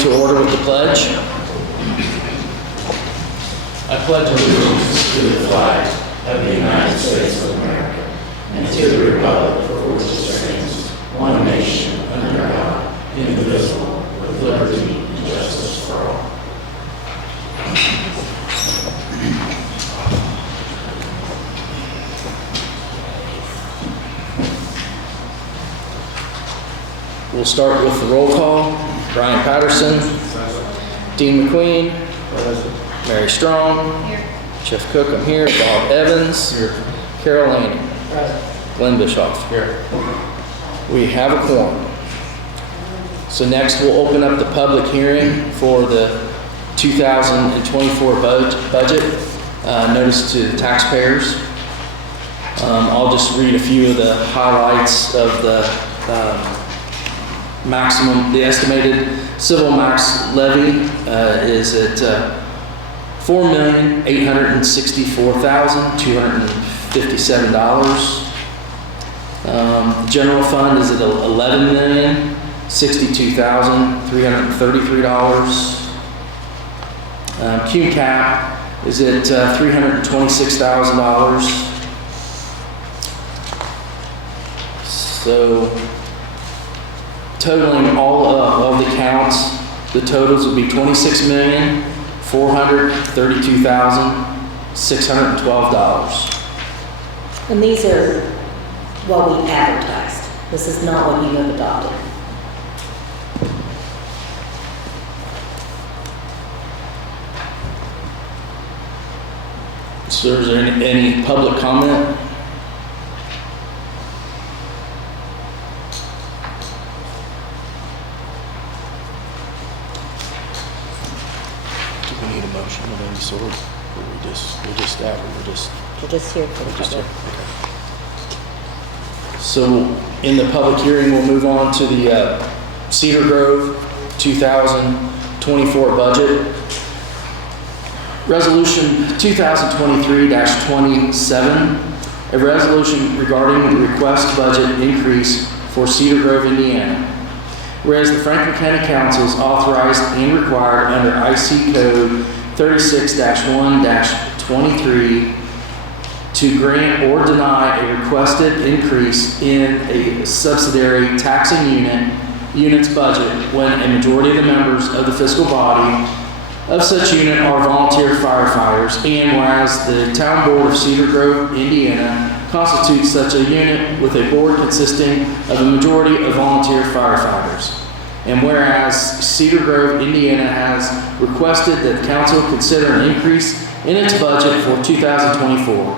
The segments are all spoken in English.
to order with the pledge. I pledge allegiance to the flag of the United States of America and to the republic for which it stands, one nation, under God, indivisible, with liberty and justice for all. We'll start with the roll call. Brian Patterson, Dean McQueen, Mary Strong, Here. Jeff Cook, I'm here, Bob Evans, Here. Carol Lanning, Glenn Bischoff. Here. We have a quorum. So next we'll open up the public hearing for the 2024 budget. Notice to the taxpayers. I'll just read a few of the highlights of the the estimated civil max levy is at $4,864,257. General fund is at $11,062,333. Cum cap is at $326,000. So totaling all of the counts, the totals would be $26,432,612. And these are what we advertised. This is not what you have adopted. So is there any public comment? Do we need a motion of any sort? Or we're just We're just here for the here? public. Okay. So in the public hearing, we'll move on to the Cedar Grove 2024 budget. Resolution 2023-27, a resolution regarding the request budget increase for Cedar Grove, Indiana. Whereas the Franklin County Council is authorized and required under IC Code 36-1-23 to grant or deny a requested increase in a subsidiary taxing unit's budget when a majority of the members of the fiscal body of such unit are volunteer firefighters, and whereas the Town Board of Cedar Grove, Indiana constitutes such a unit with a board consisting of a majority of volunteer firefighters. And whereas Cedar Grove, Indiana has requested that the council consider an increase in its budget for 2024.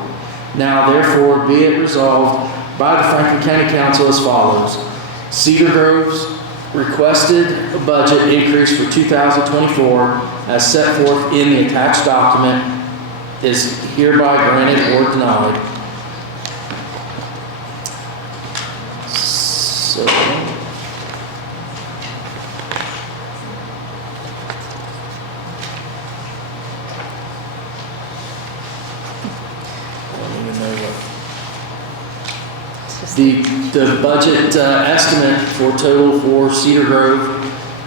Now therefore be it resolved by the Franklin County Council as follows. Cedar Grove's requested budget increase for 2024 as set forth in the attached document is hereby granted or denied. So I don't even know what the budget estimate for total for Cedar Grove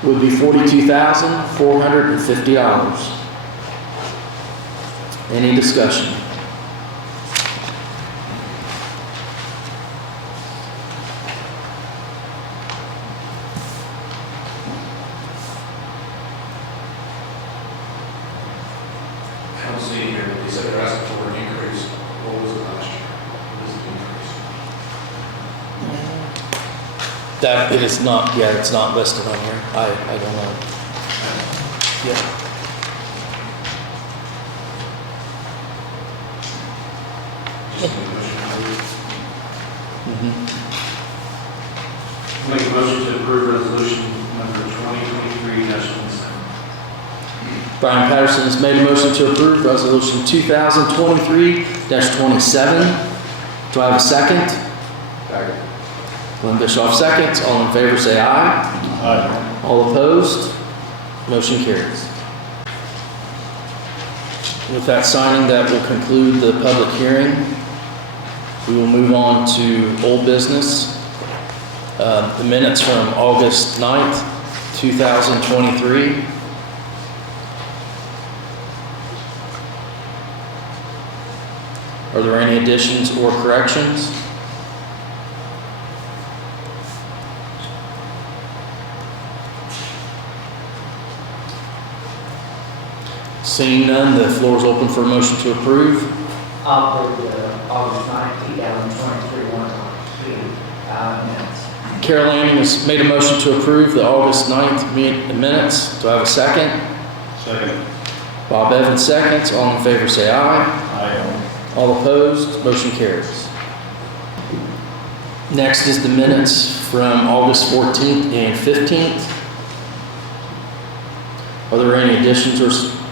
would be $42,450. Any discussion? I don't see here, but they said they're asking for an increase. What was it last year? What is the increase? That it is not, yeah, it's not listed on here. I don't know. Yeah. Make a motion to approve resolution number 2023-27. Brian Patterson has made a motion to approve resolution 2023-27. Do I have a second? Second. Glenn Bischoff seconds. All in favor say aye. Aye. All opposed? Motion carries. With that signing, that will conclude the public hearing. We will move on to old business. The minutes from August 9th, 2023. Are there any additions or corrections? Seeing none, the floor is open for a motion to approve. I'll approve the August 9th, 2023 minutes. Carol Lanning has made a motion to approve the August 9th minutes. Do I have a second? Second. Bob Evans seconds. All in favor say aye. Aye. All opposed, motion carries. Next is the minutes from August 14th and 15th. Are there any additions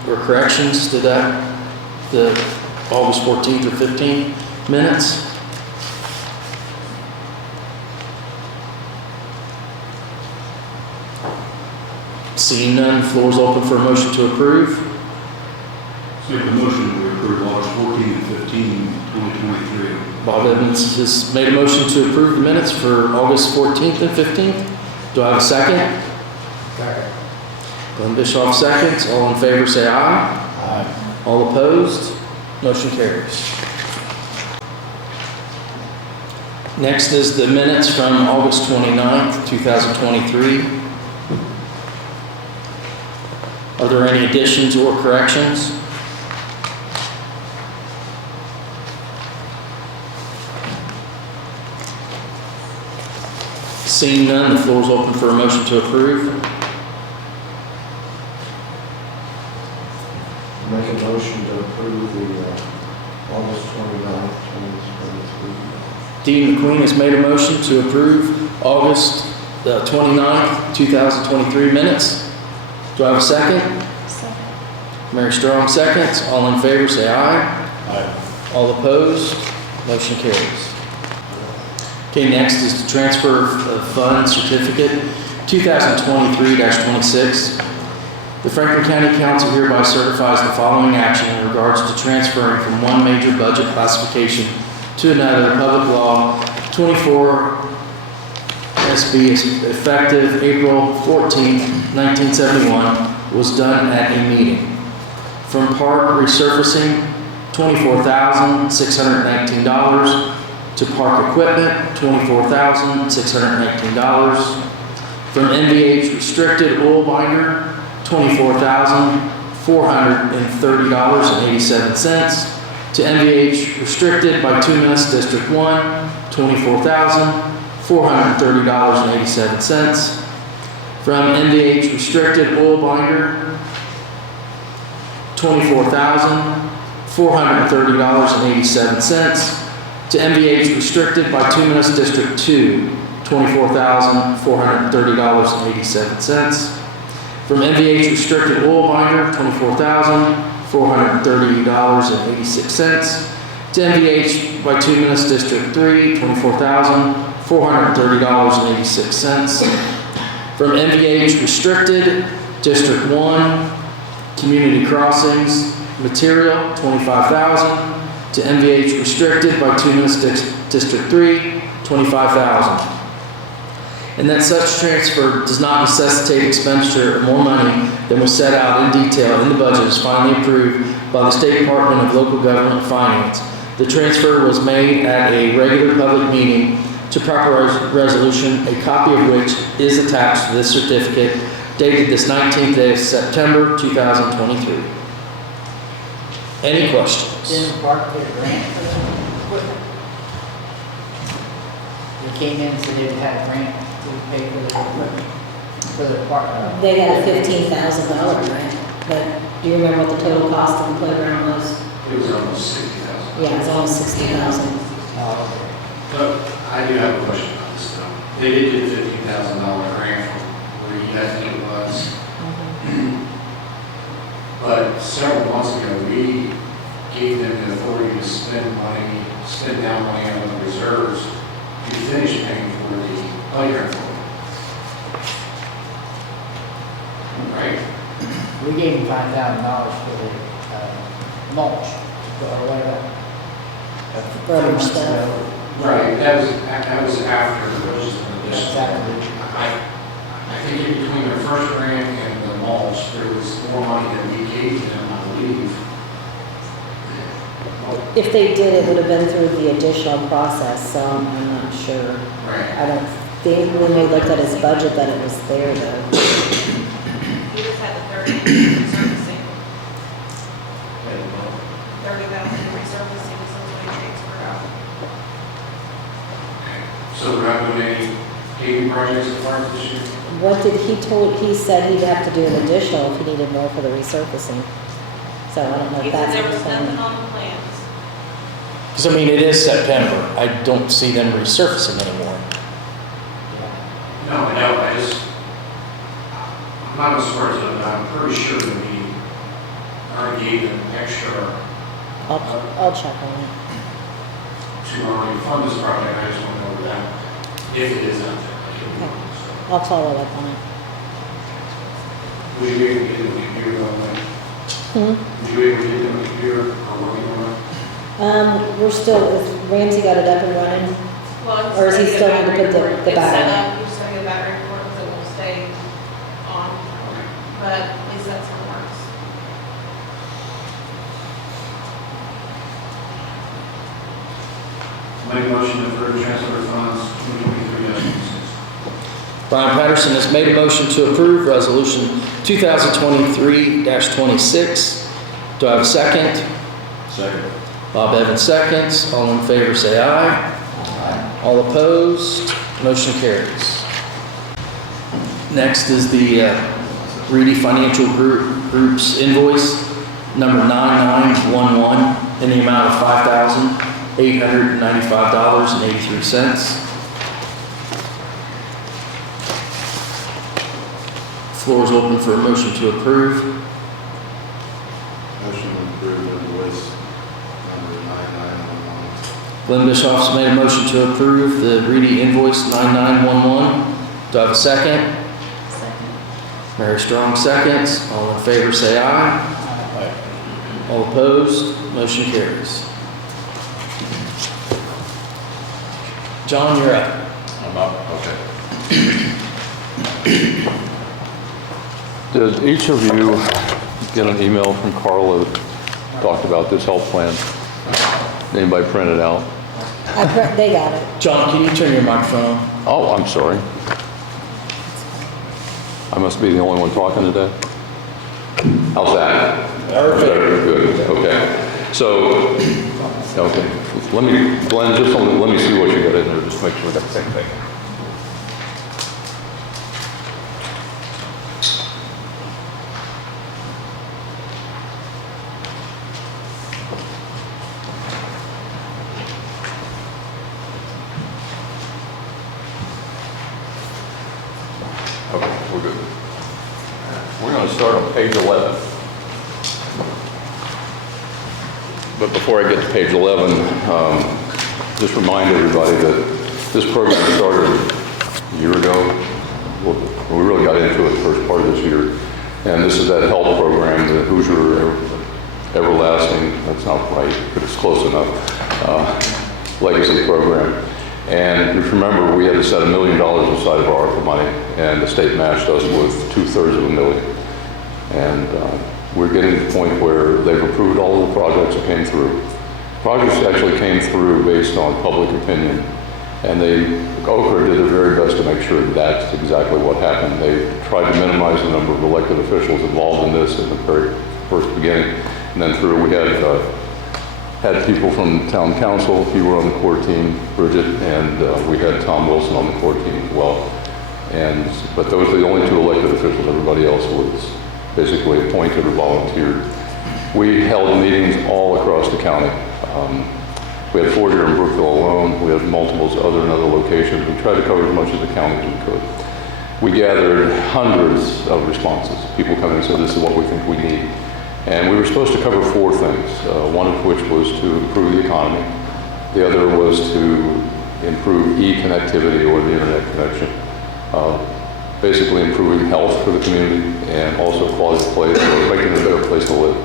or corrections to that, the August 14th or 15th minutes? Seeing none, the floor is open for a motion to approve. Make a motion to approve August 14 and 15, 2023. Bob Evans has made a motion to approve the minutes for August 14th and 15th. Do I have a second? Second. Glenn Bischoff seconds. All in favor say aye. Aye. All opposed, motion carries. Next is the minutes from August 29th, 2023. Are there any additions or corrections? Seeing none, the floor is open for a motion to approve. Make a motion to approve the August 29th, 2023. Dean McQueen has made a motion to approve August 29th, 2023 minutes. Do I have a second? Second. Mary Strong seconds. All in favor say aye. Aye. All opposed, motion carries. Okay, next is the transfer of funds certificate 2023-26. The Franklin County Council hereby certifies the following action in regards to transferring from one major budget classification to another. Public Law 24 SB is effective April 14, 1971, was done at a meeting. From park resurfacing, $24,619. To park equipment, $24,619. From NVH restricted oil binder, $24,430.87. To NVH restricted bituminous District 1, $24,430.87. From NVH restricted oil binder, $24,430.87. To MVH restricted bituminous District 2, $24,430.87. From MVH restricted oil binder, $24,430.86. To MVH bituminous District 3, $24,430.86. From MVH restricted District 1, community crossings material, $25,000. To MVH restricted bituminous District 3, $25,000. And that such transfer does not necessitate expenditure of more money than was set out in detail in the budget is finally approved by the State Department of Local Government Finance. The transfer was made at a regular public meeting to proper resolution, a copy of which is attached to this certificate dated this 19th day of September 2023. Any questions? Didn't Park get a grant for the equipment? They came in and said they had a grant to pay for the equipment, for the park. They got a $15,000 grant, but do you remember what the total cost of the playground was? It was almost 60,000. Yeah, it was almost $60,000. Oh, okay. But I do have a question about this though. They did get a $15,000 grant from where you guys think it was. But several months ago, we gave them the authority to spend down money out of the reserves to finish paying for the playground. Right? We gave them $5,000 for the mulch, or whatever. Rubber stuff. Right, that was after the purchase of the additional. Exactly. I I think in between the first grant and the mulch, there was more money that we gave them, I believe. If they did, it would have been through the additional process, so I'm not sure. Right. I don't think when we looked at his budget that it was there though. You just had the 30 resurfacing. 30,000 resurfacing is what we transferred out. So we're not doing any paving projects as far as this year? What did he said he'd have to do an additional if he needed more for the resurfacing. So I don't know He if said that's there what was he's saying. nothing on the plans. Because, I mean, it is September. I don't see them resurfacing anymore. No, I just, I'm not gonna swear to it, but I'm pretty sure that we already gave them extra I'll check on it. to already fund this project. I just want to know that, if it is out there. Okay. I'll follow up on it. Would you be able to get them a computer on that? Would you be able to get them a computer or working on it? We're still, Ramsey got it up and running. Well, Or is he it's still gonna going get to put a the battery report. It's set battery? up, you just gotta get a battery report because it will stay on, but at least that's how it works. Make a motion to approve transfer of funds 2023-26. Brian Patterson has made a motion to approve Resolution 2023-26. Do I have a second? Second. Bob Evans seconds. All in favor say aye. All opposed, motion carries. Next is the Reedy Financial Group's invoice number 9911 in the amount of $5,895.83. Floor is open for a motion to approve. Motion to approve invoice number 9911. Glenn Bischoff's made a motion to approve the Reedy invoice 9911. Do I have a second? Second. Mary Strong seconds. All in favor say aye. All opposed, motion carries. John, you're up. I'm up, okay. Did each of you get an email from Carla that talked about this health plan? Anybody print it out? They got it. John, can you turn your microphone on? Oh, I'm sorry. I must be the only one talking today? How's that? Perfect. Good, okay. So, okay, let me, Glenn, just let me see what you got in there, just make sure that's the same thing. Okay, we're good. We're going to start on page 11. But before I get to page 11, just remind everybody that this program started a year ago. We really got into it the first part of this year. And this is that health program, the Hoosier Everlasting, that's not right, but it's close enough, legacy program. And if you remember, we had to set $1 million aside of our ARPA money, and the state matched us with 2/3 of a million. And we're getting to the point where they've approved all of the projects that came through. Projects actually came through based on public opinion, and Okra did their very best to make sure that's exactly what happened. They tried to minimize the number of elected officials involved in this in the very first beginning, and then through we had people from town council. You were on the core team, Bridget, and we had Tom Wilson on the core team as well. But those are the only 2 elected officials. Everybody else was basically appointed or volunteered. We held meetings all across the county. We had 4 here in Brookville alone. We had multiples in other locations. We tried to cover as much of the county as we could. We gathered hundreds of responses. People come in and said, this is what we think we need. And we were supposed to cover 4 things, one of which was to improve the economy. The other was to improve e-connectivity or the internet connection. Basically improving health for the community and also quality of place, or making it a better place to live.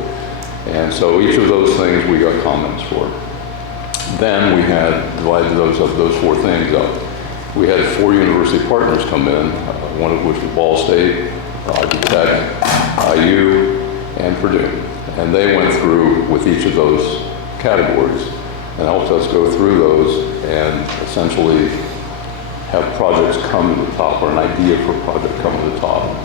And so each of those things we got comments for. Then we had divided those 4 things up We had 4 university partners come in, one of which was Ball State, Ivy Tech, IU, and Purdue. And they went through with each of those categories and helped us go through those and essentially have projects come to the top, or an idea for a project come to the top.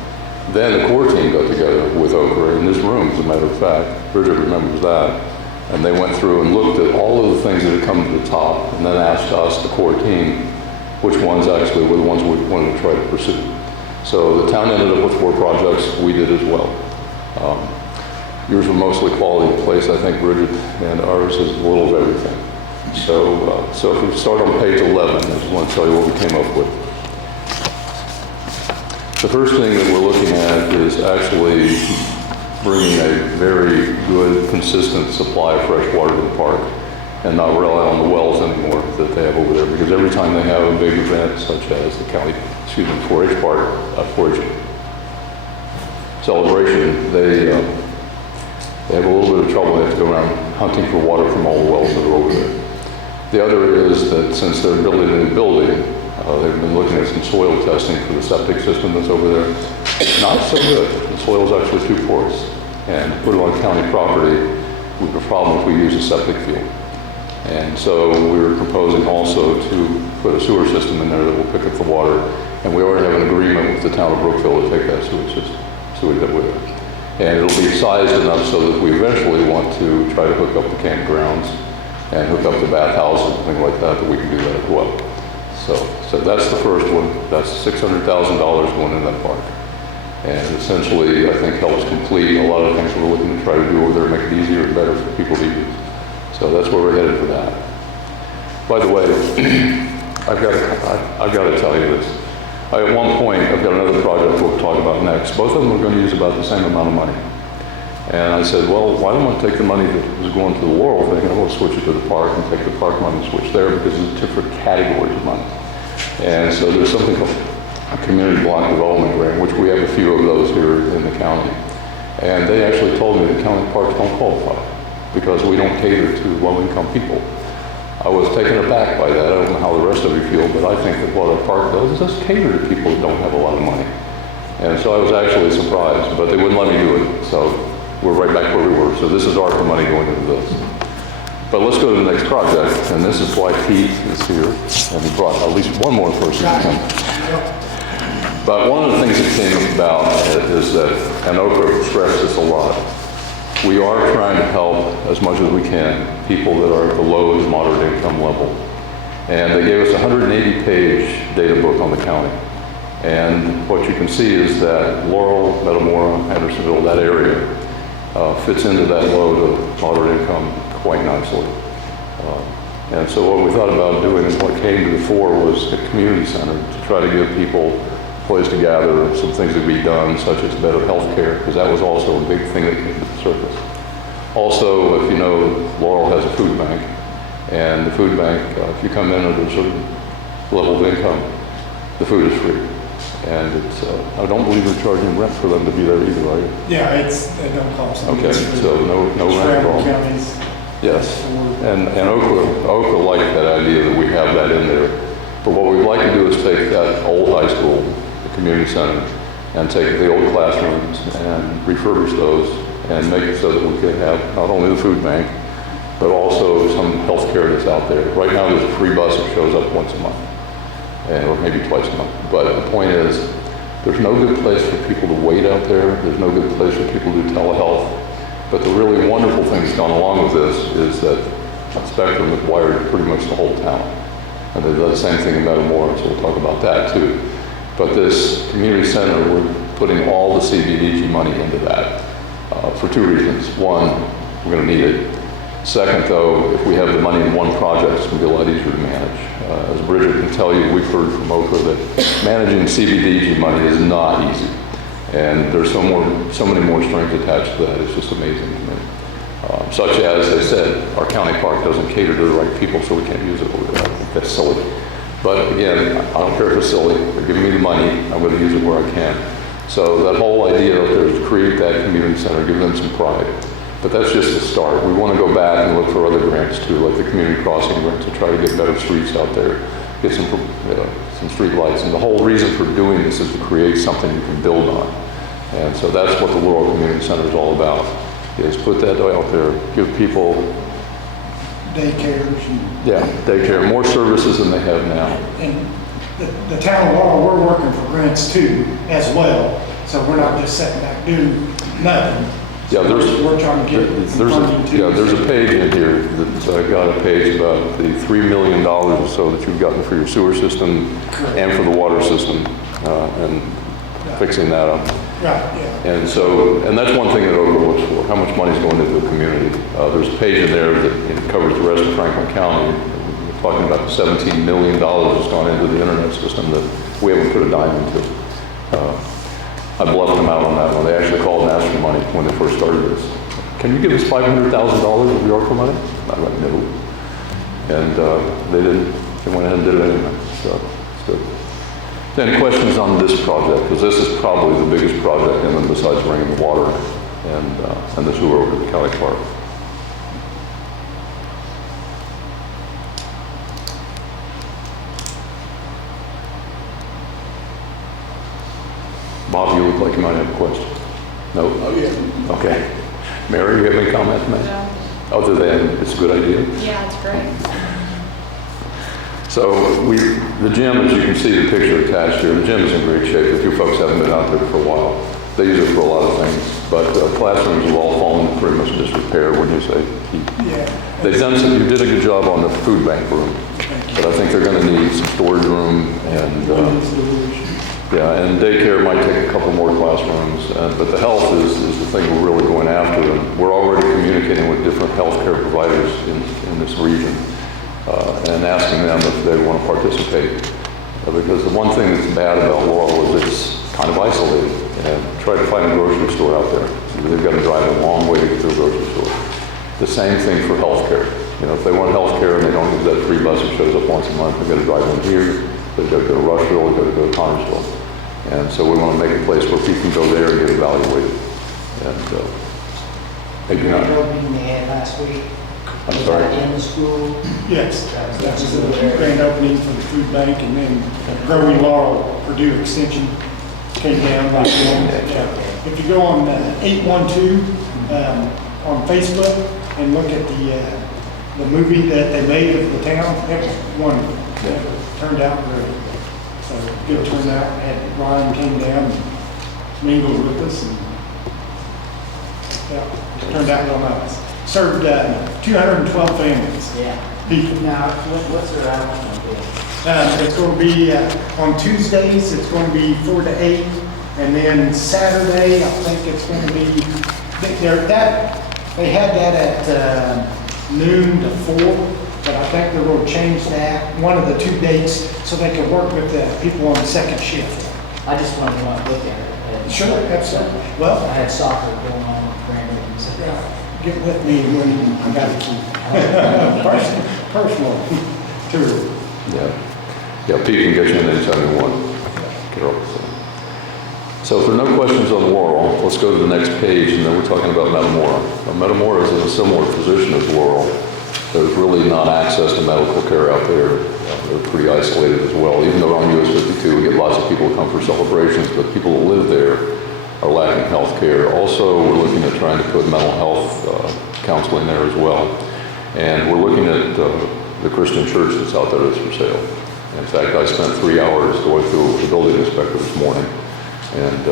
Then the core team got together with Okra in this room, as a matter of fact. Bridget remembers that. And they went through and looked at all of the things that had come to the top and then asked us, the core team, which ones actually were the ones we wanted to try to pursue. So the town ended up with 4 projects. We did as well. Yours were mostly quality of place, I think, Bridget, and ours is a little of everything. So, so if we start on page 11, I just want to tell you what we came up with. The first thing that we're looking at is actually bringing a very good, consistent supply of fresh water to the park and not rely on the wells anymore that they have over there. Because every time they have a big event, such as the county, 4-H park, 4-H celebration, they have a little bit of trouble. They have to go around hunting for water from all the wells that are over there. The other is that since they're building a new building, they've been looking at some soil testing for the septic system that's over there. Not so good. The soil is actually too porous. And to put it on county property would be a problem if we use a septic field. And so we were proposing also to put a sewer system in there that will pick up the water. And we already have an agreement with the Town of Brookville to take that sewer system. So we did with it. And it'll be sized enough so that we eventually want to try to hook up the campgrounds and hook up the bathhouses and things like that, that we can do that as well. So that's the first one. That's $600,000 going in that park. And essentially, I think helps complete a lot of things we're looking to try to do over there, make it easier and better for people to use. So that's where we're headed for that. By the way, I've got to tell you this. At one point, I've got another project we'll talk about next. Both of them are going to use about the same amount of money. And I said, well, why don't I take the money that was going to the Laurel thing and I'm going to switch it to the park and take the park money and switch there because it's different categories of money. And so there's something called a community block development grant, which we have a few of those here in the county. And they actually told me that county parks don't qualify because we don't cater to low-income people. I was taken aback by that. I don't know how the rest of you feel, but I think that what our park does is just cater to people that don't have a lot of money. And so I was actually surprised, but they wouldn't let me do it. So we're right back where we were. So this is ARPA money going into this. But let's go to the next project, and this is why Pete is here, and he brought at least one more person to come. But one of the things that came about is that, and Oprah expressed this a lot, we are trying to help as much as we can people that are at the low to moderate income level. And they gave us a 180-page data book on the county. And what you can see is that Laurel, Metamora, Andersonville, that area fits into that low to moderate income quite nicely. And so what we thought about doing and what came to the fore was a community center to try to give people a place to gather, some things that could be done, such as better health care, because that was also a big thing that came to the surface. Also, if you know, Laurel has a food bank, and the food bank, if you come in at a certain level of income, the food is free. And it's, I don't believe we're charging rent for them to be there either, are you? Yeah, it's at no cost. Okay, so no rent at all. Counties. Yes, and Okra liked that idea that we have that in there. But what we'd like to do is take that old high school, the community center, and take the old classrooms and refurbish those and make it so that we could have not only the food bank, but also some health care that's out there. Right now there's a free bus that shows up once a month, or maybe twice a month. But the point is, there's no good place for people to wait out there. There's no good place for people to do telehealth. But the really wonderful thing that's gone along with this is that Spectrum has wired pretty much the whole town. And they've done the same thing in Metamora, so we'll talk about that too. But this community center, we're putting all the CBDG money into that for two reasons. One, we're going to need it. Second, though, if we have the money in one project, it's going to be a lot easier to manage. As Bridget can tell you, we've heard from Okra that managing CBDG money is not easy. And there's so many more strings attached to that. It's just amazing to me. Such as they said, our county park doesn't cater to the right people, so we can't use it over there. I think that's silly. But again, I don't care if it's silly. They're giving me the money. I'm going to use it where I can. So that whole idea of there is to create that community center, give them some pride. But that's just the start. We want to go back and look for other grants too, like the community crossing grants, to try to get better streets out there, get some and streetlights. And the whole reason for doing this is to create something you can build on. And so that's what the Laurel Community Center is all about, is put that out there, give people, Daycares and, yeah, daycare, more services than they have now. and the town of Laurel, we're working for grants too, as well. So we're not just sitting back doing nothing. Yeah, We're trying to get funding too. there's a page in here that I got a page about the $3 million or so that you've gotten for your sewer system and for the water system, and fixing that up. Right, yeah. And so, and that's one thing that Oakville looks for, how much money is going into the community. There's a page in there that covers the rest of Franklin County. We're talking about the $17 million that's gone into the internet system that we haven't put a dime into. I bluffed them out on that one. They actually called and asked for money when they first started this. Can you give us $500,000 of your ARPA money? I went, no. And they didn't. They went ahead and did it anyway. So it's good. Any questions on this project? Because this is probably the biggest project in them besides bringing the water and the sewer over to the county park. Bob, you look like you might have a question. No? Oh, yeah. Okay. Mary, you have any comment to make? No. Other than it's a good idea? Yeah, it's great. So the gym, as you can see the picture attached here, the gym is in great shape. If you folks haven't been out there for a while, they use it for a lot of things. But classrooms have all fallen pretty much disrepair when you say Yeah. they've done some. You did a good job on the food bank room, but I think they're going to need some storage room and yeah, and daycare might take a couple more classrooms. But the health is the thing we're really going after, and we're already communicating with different healthcare providers in this region. And asking them if they want to participate. Because the one thing that's bad about Laurel is it's kind of isolated. And try to find a grocery store out there. They've got to drive a long way to get to a grocery store. The same thing for healthcare. You know, if they want healthcare and they don't get that free bus that shows up once a month, they've got to drive in here, they've got to go to Rushville, they've got to go to Connersville. And so we want to make a place where people can go there and get evaluated. And maybe not. The meeting they had last week. I'm Was sorry. that in the school? Yes, that was the grand opening for the food bank, and then Growing Laurel, Purdue Extension came down like that. Yeah. If you go on 812 on Facebook and look at the movie that they made of the town, it was wonderful. It turned out great. So good turnout. And Ryan came down and mingled with us, and yeah, it turned out real nice. Served 212 families. Yeah. People. Now, what's their hours going to be? It's going to be on Tuesdays. It's going to be 4 to 8, and then Saturday I think it's going to be. They had that at noon to 4, but I think they're going to change that one of the 2 dates so they can work with the people on the second shift. I just want to look at it. And- Sure, absolutely. I Well, had soccer going on with Grand Rapids. get with me when I got to keep personal tour. Yeah, Pete can get you in anytime you want, Carol. So if there are no questions on Laurel, let's go to the next page, and then we're talking about Metamora. Now, Metamora is in a similar position as Laurel. There's really not access to medical care out there. They're pretty isolated as well. Even though on US 52, we get lots of people who come for celebrations, but people who live there are lacking health care. Also, we're looking at trying to put mental health counseling there as well. And we're looking at the Christian church that's out there that's for sale. In fact, I spent 3 hours going through with the building inspector this morning, and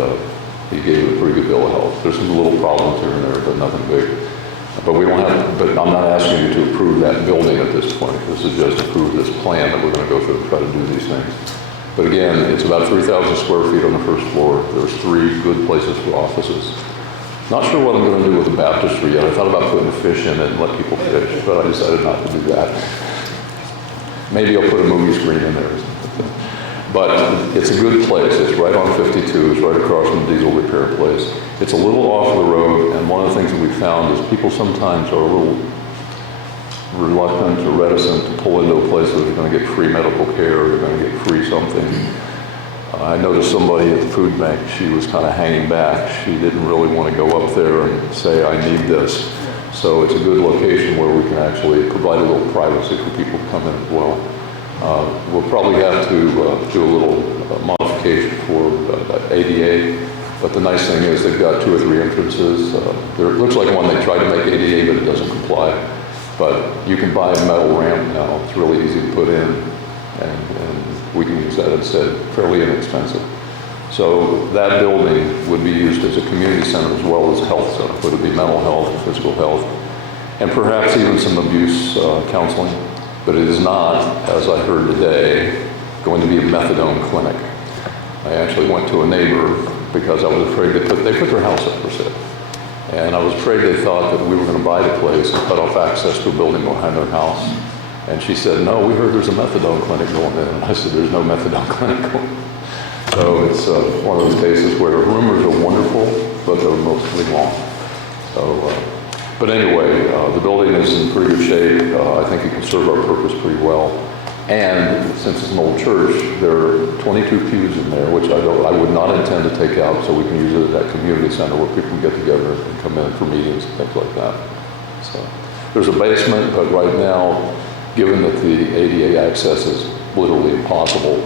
he gave it a pretty good bill of health. There's some little problems here and there, but nothing big. But we don't have, but I'm not asking you to approve that building at this point. This is just approve this plan that we're going to go through and try to do these things. But again, it's about 3,000 square feet on the first floor. There's 3 good places for offices. Not sure what I'm going to do with the baptistry yet. I thought about putting a fish in it and let people fish, but I decided not to do that. Maybe I'll put a movie screen in there or something. But it's a good place. It's right on 52. It's right across from the diesel repair place. It's a little off the road, and one of the things that we found is people sometimes are a little reluctant or reticent to pull into a place where they're going to get free medical care or they're going to get free something. I noticed somebody at the food bank, she was kind of hanging back. She didn't really want to go up there and say, I need this. So it's a good location where we can actually provide a little privacy for people to come in as well. We'll probably have to do a little modification for ADA, but the nice thing is they've got 2 or 3 entrances. It looks like one they tried to make ADA, but it doesn't comply. But you can buy a metal ramp now. It's really easy to put in, and we can use that instead, fairly inexpensive. So that building would be used as a community center as well as a health center, whether it be mental health, physical health, and perhaps even some abuse counseling. But it is not, as I heard today, going to be a methadone clinic. I actually went to a neighbor because I was afraid they put their house up for sale. And I was afraid they thought that we were going to buy the place and cut off access to a building behind their house. And she said, no, we heard there's a methadone clinic going in. And I said, there's no methadone clinic going in. So it's one of those cases where rumors are wonderful, but they're mostly wrong. So, but anyway, the building is in pretty good shape. I think it can serve our purpose pretty well. And since it's an old church, there are 22 pews in there, which I would not intend to take out, so we can use it at that community center where people can get together and come in for meetings and things like that. So there's a basement, but right now, given that the ADA access is literally impossible,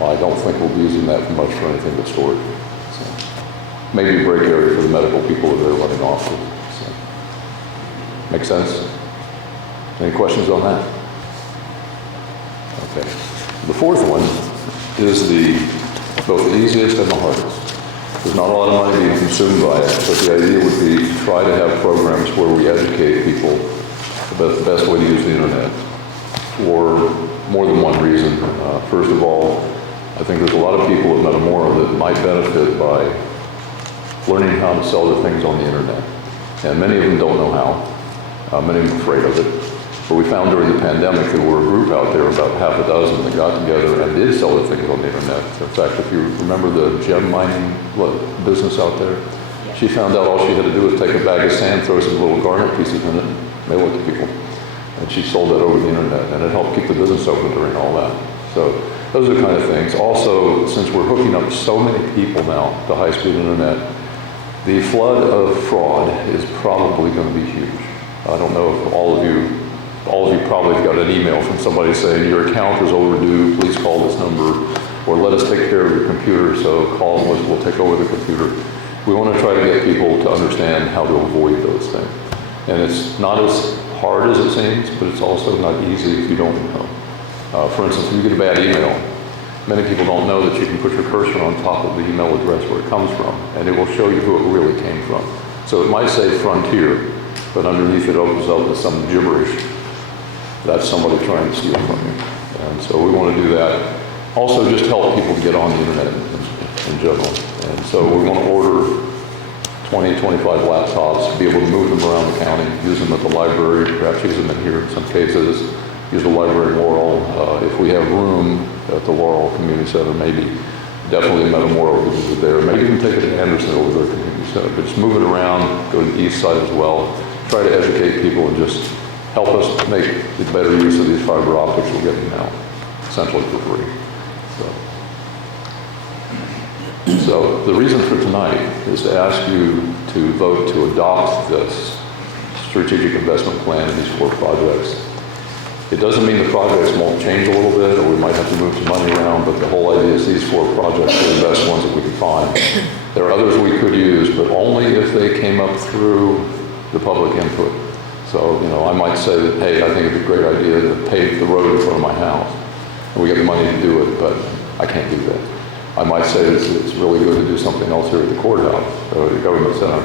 I don't think we'll be using that much for anything but storage. So maybe a break area for the medical people that they're running off with. So. Make sense? Any questions on that? Okay. The fourth one is both the easiest and the hardest. There's not a lot of money being consumed by it, but the idea would be to try to have programs where we educate people about the best way to use the internet for more than one reason. First of all, I think there's a lot of people at Metamora that might benefit by learning how to sell their things on the internet. And many of them don't know how. Many of them are afraid of it. But we found during the pandemic there were a group out there, about half a dozen, that got together and did sell their things on the internet. In fact, if you remember the gem mining business out there, she found out all she had to do was take a bag of sand, throw some little garnet pieces in it, mail it to people. And she sold that over the internet, and it helped keep the business open during all that. So those are the kind of things. Also, since we're hooking up so many people now to high-speed internet, the flood of fraud is probably going to be huge. I don't know if all of you probably got an email from somebody saying your account is overdue, please call this number, or let us take care of your computer, so call and we'll take over the computer. We want to try to get people to understand how to avoid those things. And it's not as hard as it seems, but it's also not easy if you don't know. For instance, if you get a bad email, many people don't know that you can put your cursor on top of the email address where it comes from, and it will show you who it really came from. So it might say Frontier, but underneath it opens up with some gibberish. That's somebody trying to steal from you. And so we want to do that. Also, just help people get on the internet in general. And so we want to order 20, 25 laptops, be able to move them around the county, use them at the library, perhaps use them in here in some cases, use the library in Laurel. If we have room at the Laurel Community Center, maybe definitely in Metamora, we can do it there. Maybe even take it to Anderson over there Community Center. But just move it around, go to the east side as well. Try to educate people and just help us make the better use of these fiber optics we're getting now, essentially for free. So the reason for tonight is to ask you to vote to adopt this strategic investment plan in these 4 projects. It doesn't mean the projects won't change a little bit, or we might have to move some money around, but the whole idea is these 4 projects are the best ones that we can find. There are others we could use, but only if they came up through the public input. So, I might say that, hey, I think it'd be a great idea to pave the road in front of my house, and we get the money to do it, but I can't do that. I might say it's really good to do something else here at the courthouse, or the government center,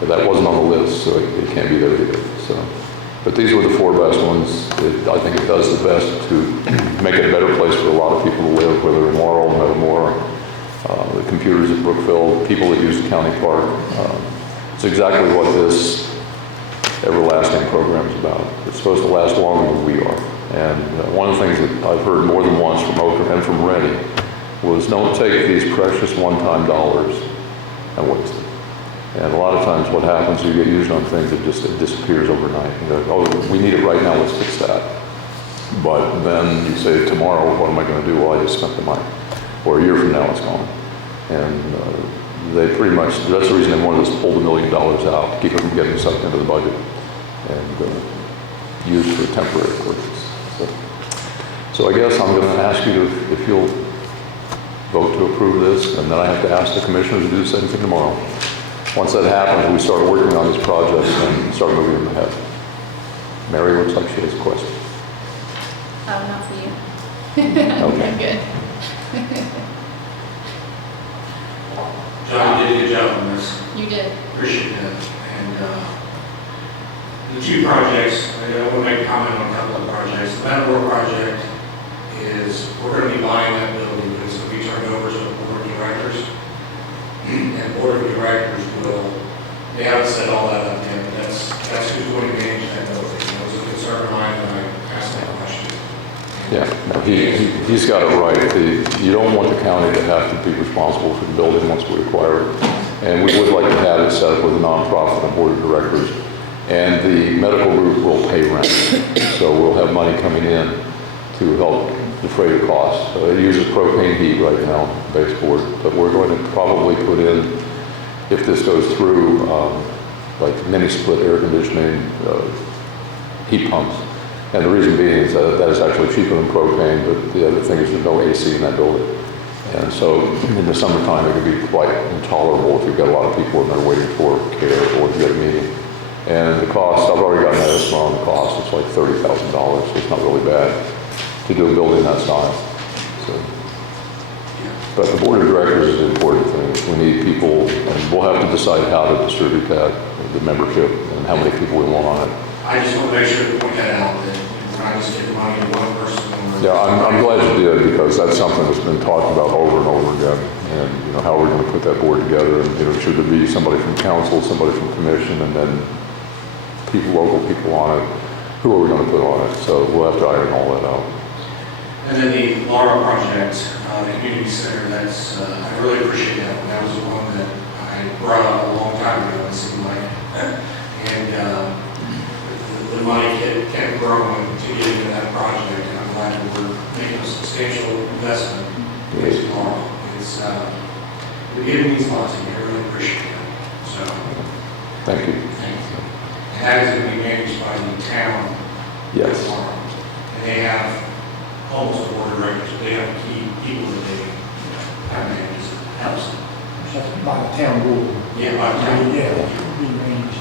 but that wasn't on the list, so it can't be there either. So, but these were the 4 best ones. I think it does the best to make it a better place for a lot of people to live, whether in Laurel, Metamora, the computers at Brookville, people that use the county park. It's exactly what this everlasting program is about. It's supposed to last longer than we are. And one of the things that I've heard more than once from Oakland and from Reedy was don't take these precious one-time dollars and waste them. And a lot of times what happens is you get used on things that just it disappears overnight. You go, oh, we need it right now, let's fix that. But then you say, tomorrow, what am I going to do? Well, I just spent the money. Or a year from now, it's gone. And they pretty much, that's the reason they wanted us to pull the $1 million out, to keep it from getting sucked into the budget and used for temporary purposes. So I guess I'm going to ask you if you'll vote to approve this, and then I have to ask the commissioners to do the same thing tomorrow. Once that happens, we start working on these projects and start moving them ahead. Mary looks like she has a question. Oh, not for you. Okay. Good. John, you did a good job on this. You did. Appreciate that. And the two projects, I want to make a comment on a couple of projects. The Metamora project is, we're going to be buying that building, but it's going to be turned over to the board of directors. And board of directors will, they haven't set all that up yet, but that's who's going to manage that building. It was a concern of mine when I asked that question. Yeah, no, he's got it right. You don't want the county to have to be responsible for the building once we acquire it. And we would like to have it set up with a nonprofit and board of directors. And the medical group will pay rent. So we'll have money coming in to help defray the costs. It uses propane heat right now, baseboard, but we're going to probably put in, if this goes through, like mini split air conditioning, heat pumps. And the reason being is that is actually cheaper than propane, but the other thing is there's no AC in that building. And so in the summertime, it can be quite intolerable if you've got a lot of people in there waiting for care or if you got a meeting. And the cost, I've already gotten an estimate on the cost, it's like $30,000, so it's not really bad to do a building that size. So, but the board of directors is an important thing. We need people, and we'll have to decide how to distribute that, the membership, and how many people we want on it. I just want to make sure to point that out, that we're not just giving money to one person. Yeah, I'm glad you did, because that's something that's been talked about over and over again. And, you know, how we're going to put that board together, and, you know, should there be somebody from council, somebody from commission, and then people, local people on it, who are we going to put on it? So we'll have to iron all that out. And then the Laurel project, the community center, that's, I really appreciate that. That was the one that I brought up a long time ago, it seemed like. And the money kept growing to get into that project, and I'm glad that we're making a substantial investment in Laurel. It's, we're giving these lots, and I really appreciate it. So, Thank you. thank you. And that is going to be managed by the town. Yes. of Laurel. And they have almost a board of directors, but they have key people that they have managed, helps them. By the town board. Yeah, by the town. Yeah, be managed.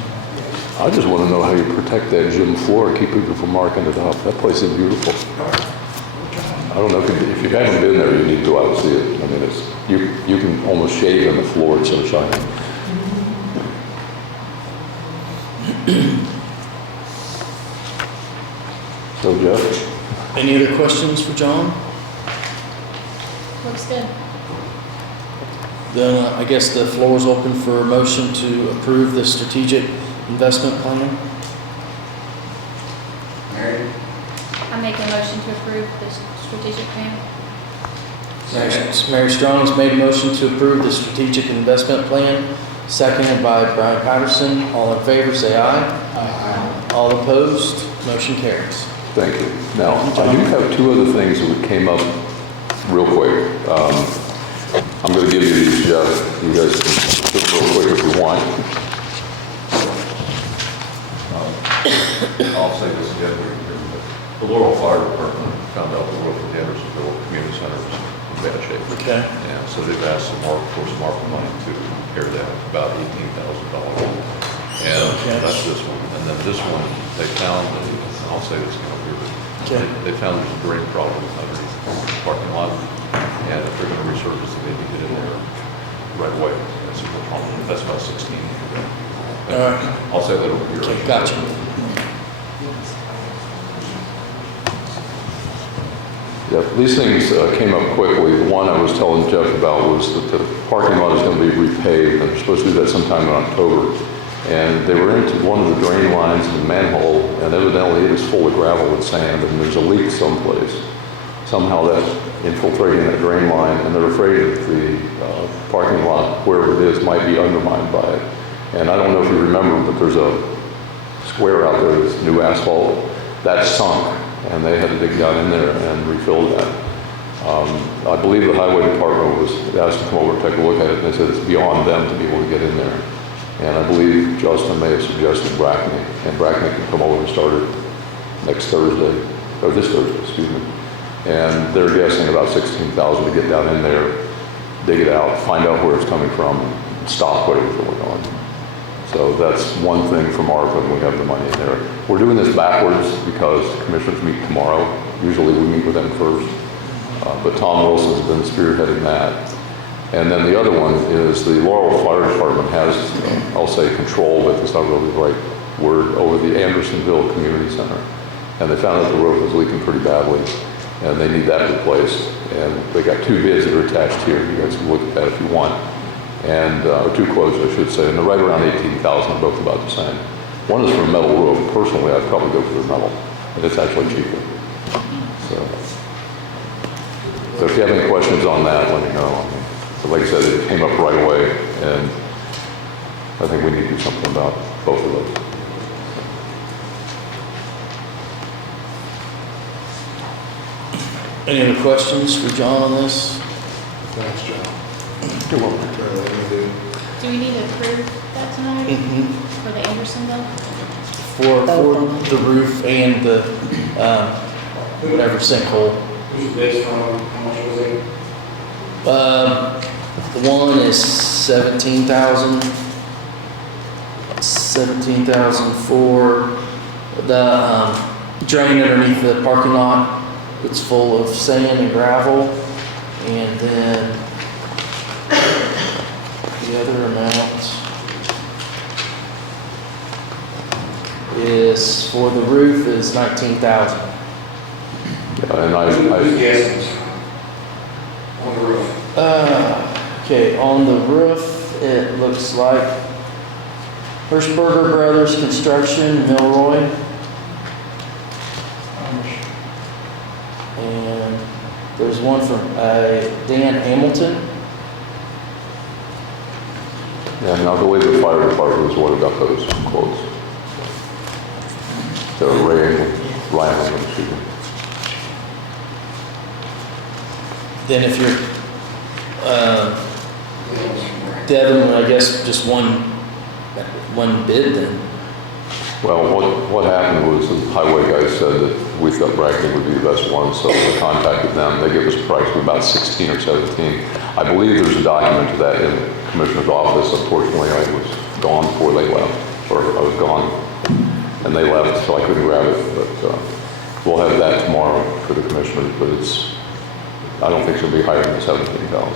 I just want to know how you protect that gym floor, keep people from marking it up. That place is beautiful. I don't know, if you haven't been there, you need to go out and see it. I mean, it's, you can almost shave in the floor, it's so shiny. So Jeff? Any other questions for John? Looks good. Then I guess the floor is open for a motion to approve the strategic investment plan. Mary? I make a motion to approve the strategic plan. Mary Strong has made a motion to approve the strategic investment plan, seconded by Brian Patterson. All in favor, say aye. Aye. All opposed, motion carries. Thank you. Now, I do have two other things that came up real quick. I'm going to give you these, Jeff. You guys can do it real quick if you want. I'll say this again, the Laurel Fire Department found out the roof of the Andersonville Community Center was in bad shape. Okay. And so they've asked for some ARPA money to repair that, about $18,000. And that's this one. And then this one, they found, I'll say this kind of weird, Okay. they found there's a drain problem underneath the parking lot. And if they're going to resurface it, they need to get in there right away. That's about 16. All right. I'll say that over here. Okay, gotcha. Yeah, these things came up quickly. The one I was telling Jeff about was that the parking lot is going to be repaved. They're supposed to do that sometime in October. And they were into one of the drain lines in the manhole, and evidently it is full of gravel and sand, and there's a leak someplace. Somehow that's infiltrating that drain line, and they're afraid that the parking lot, wherever it is, might be undermined by it. And I don't know if you remember, but there's a square out there that's new asphalt. That's sunk, and they had to dig down in there and refill that. I believe the highway department was asked to come over and take a look at it, and they said it's beyond them to be able to get in there. And I believe Justin may have suggested Brackney, and Brackney can come over and start it next Thursday, or this Thursday, excuse me. And they're guessing about 16,000 to get down in there, dig it out, find out where it's coming from, stop whatever's going on. So that's one thing from ARPA, and we have the money in there. We're doing this backwards because commissioners meet tomorrow. Usually we meet with them first. But Tom Wilson's been spearheading that. And then the other one is the Laurel Fire Department has, I'll say control, but it's not really the right word, over the Andersonville Community Center. And they found that the roof was leaking pretty badly, and they need that replaced. And they got 2 bids that are attached here. You guys can look at that if you want. And or 2 quotes, I should say, and they're right around 18,000, both about the same. One is for a metal roof. Personally, I'd probably go for the metal, and it's actually cheaper. So if you have any questions on that, let me know. But like I said, it came up right away, and I think we need to do something about both of those. Any other questions for John on this? Thanks, John. You're welcome. Do we need to approve that tonight for the Andersonville? For the roof and the, whatever sinkhole. Who's based on, how much was it? The one is 17,000. 17,000 for the drain underneath the parking lot. It's full of sand and gravel. And then the other amount is for the roof is 19,000. Yeah, and Who's guessing on the roof? Okay, on the roof, it looks like Hirschberger Brothers Construction, Milroy. And there's one from Dan Hamilton. Yeah, and I believe the fire department was what about those quotes. So Ryan, excuse me. Then if you're, Devin, I guess just one bid then. Well, what happened was the highway guys said that we thought Bragdon would be the best one, so we contacted them. They gave us a price of about 16 or 17. I believe there's a document to that in the commissioner's office. Unfortunately, I was gone before they left, or I was gone and they left, so I couldn't grab it. But we'll have that tomorrow for the commissioners, but I don't think it's going to be higher than 17,000.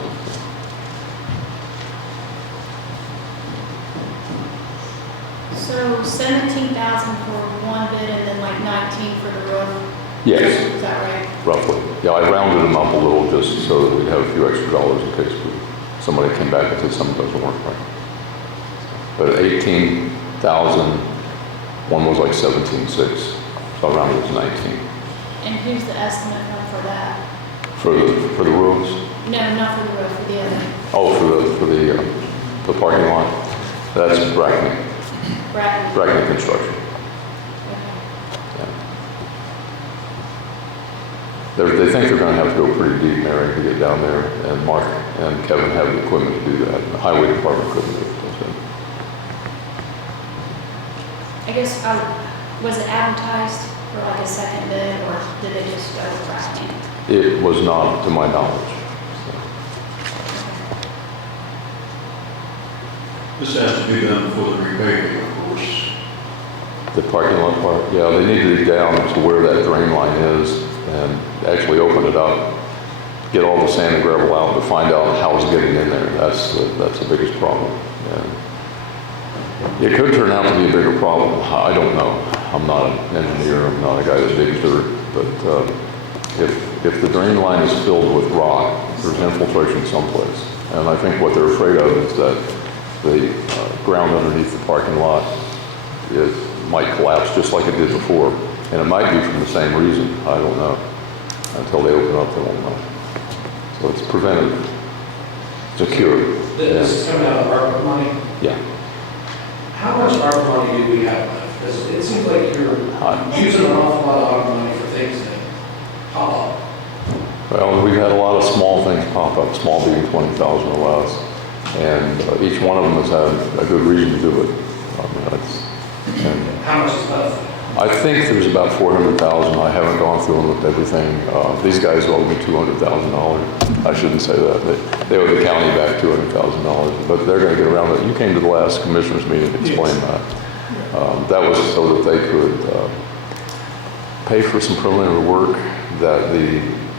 So 17,000 for one bid and then like 19 for the roof? Yes. Is that right? Roughly. Yeah, I rounded them up a little just so that we'd have a few extra dollars in case somebody came back and said something doesn't work right. But 18,000, one was like 17,600, so I rounded it to 19. And who's the estimate for that? For the roofs? No, not for the roof, for the other. Oh, for the parking lot? That's Brackney Construction. Okay. They think they're going to have to go pretty deep, Mary, to get down there, and Mark and Kevin have the equipment to do that. The highway department couldn't do it. I guess, was it advertised for like a second bid or did they just go with Brackney? It was not, to my knowledge. This has to be done before the repaving, of course. The parking lot part, yeah, they need to dig down to where that drain line is and actually open it up, get all the sand and gravel out to find out how it's getting in there. That's the biggest problem. And it could turn out to be a bigger problem. I don't know. I'm not an engineer. I'm not a guy that digs dirt. But if the drain line is filled with rock, there's infiltration someplace. And I think what they're afraid of is that the ground underneath the parking lot might collapse just like it did before. And it might be from the same reason. I don't know. Until they open up, they won't know. So it's preventative. It's a cure. This is coming out of ARPA money. Yeah. How much ARPA money do we have left? Because it seems like you're using an awful lot of ARPA money for things that pop up. Well, we've had a lot of small things pop up, small being 20,000 or less. And each one of them has had a good reason to do it. How much is left? I think there's about 400,000. I haven't gone through and looked at everything. These guys owe me $200,000. I shouldn't say that. They owe the county back $200,000, but they're going to get around it. You came to the last commissioners meeting to explain that. That was so that they could pay for some preliminary work that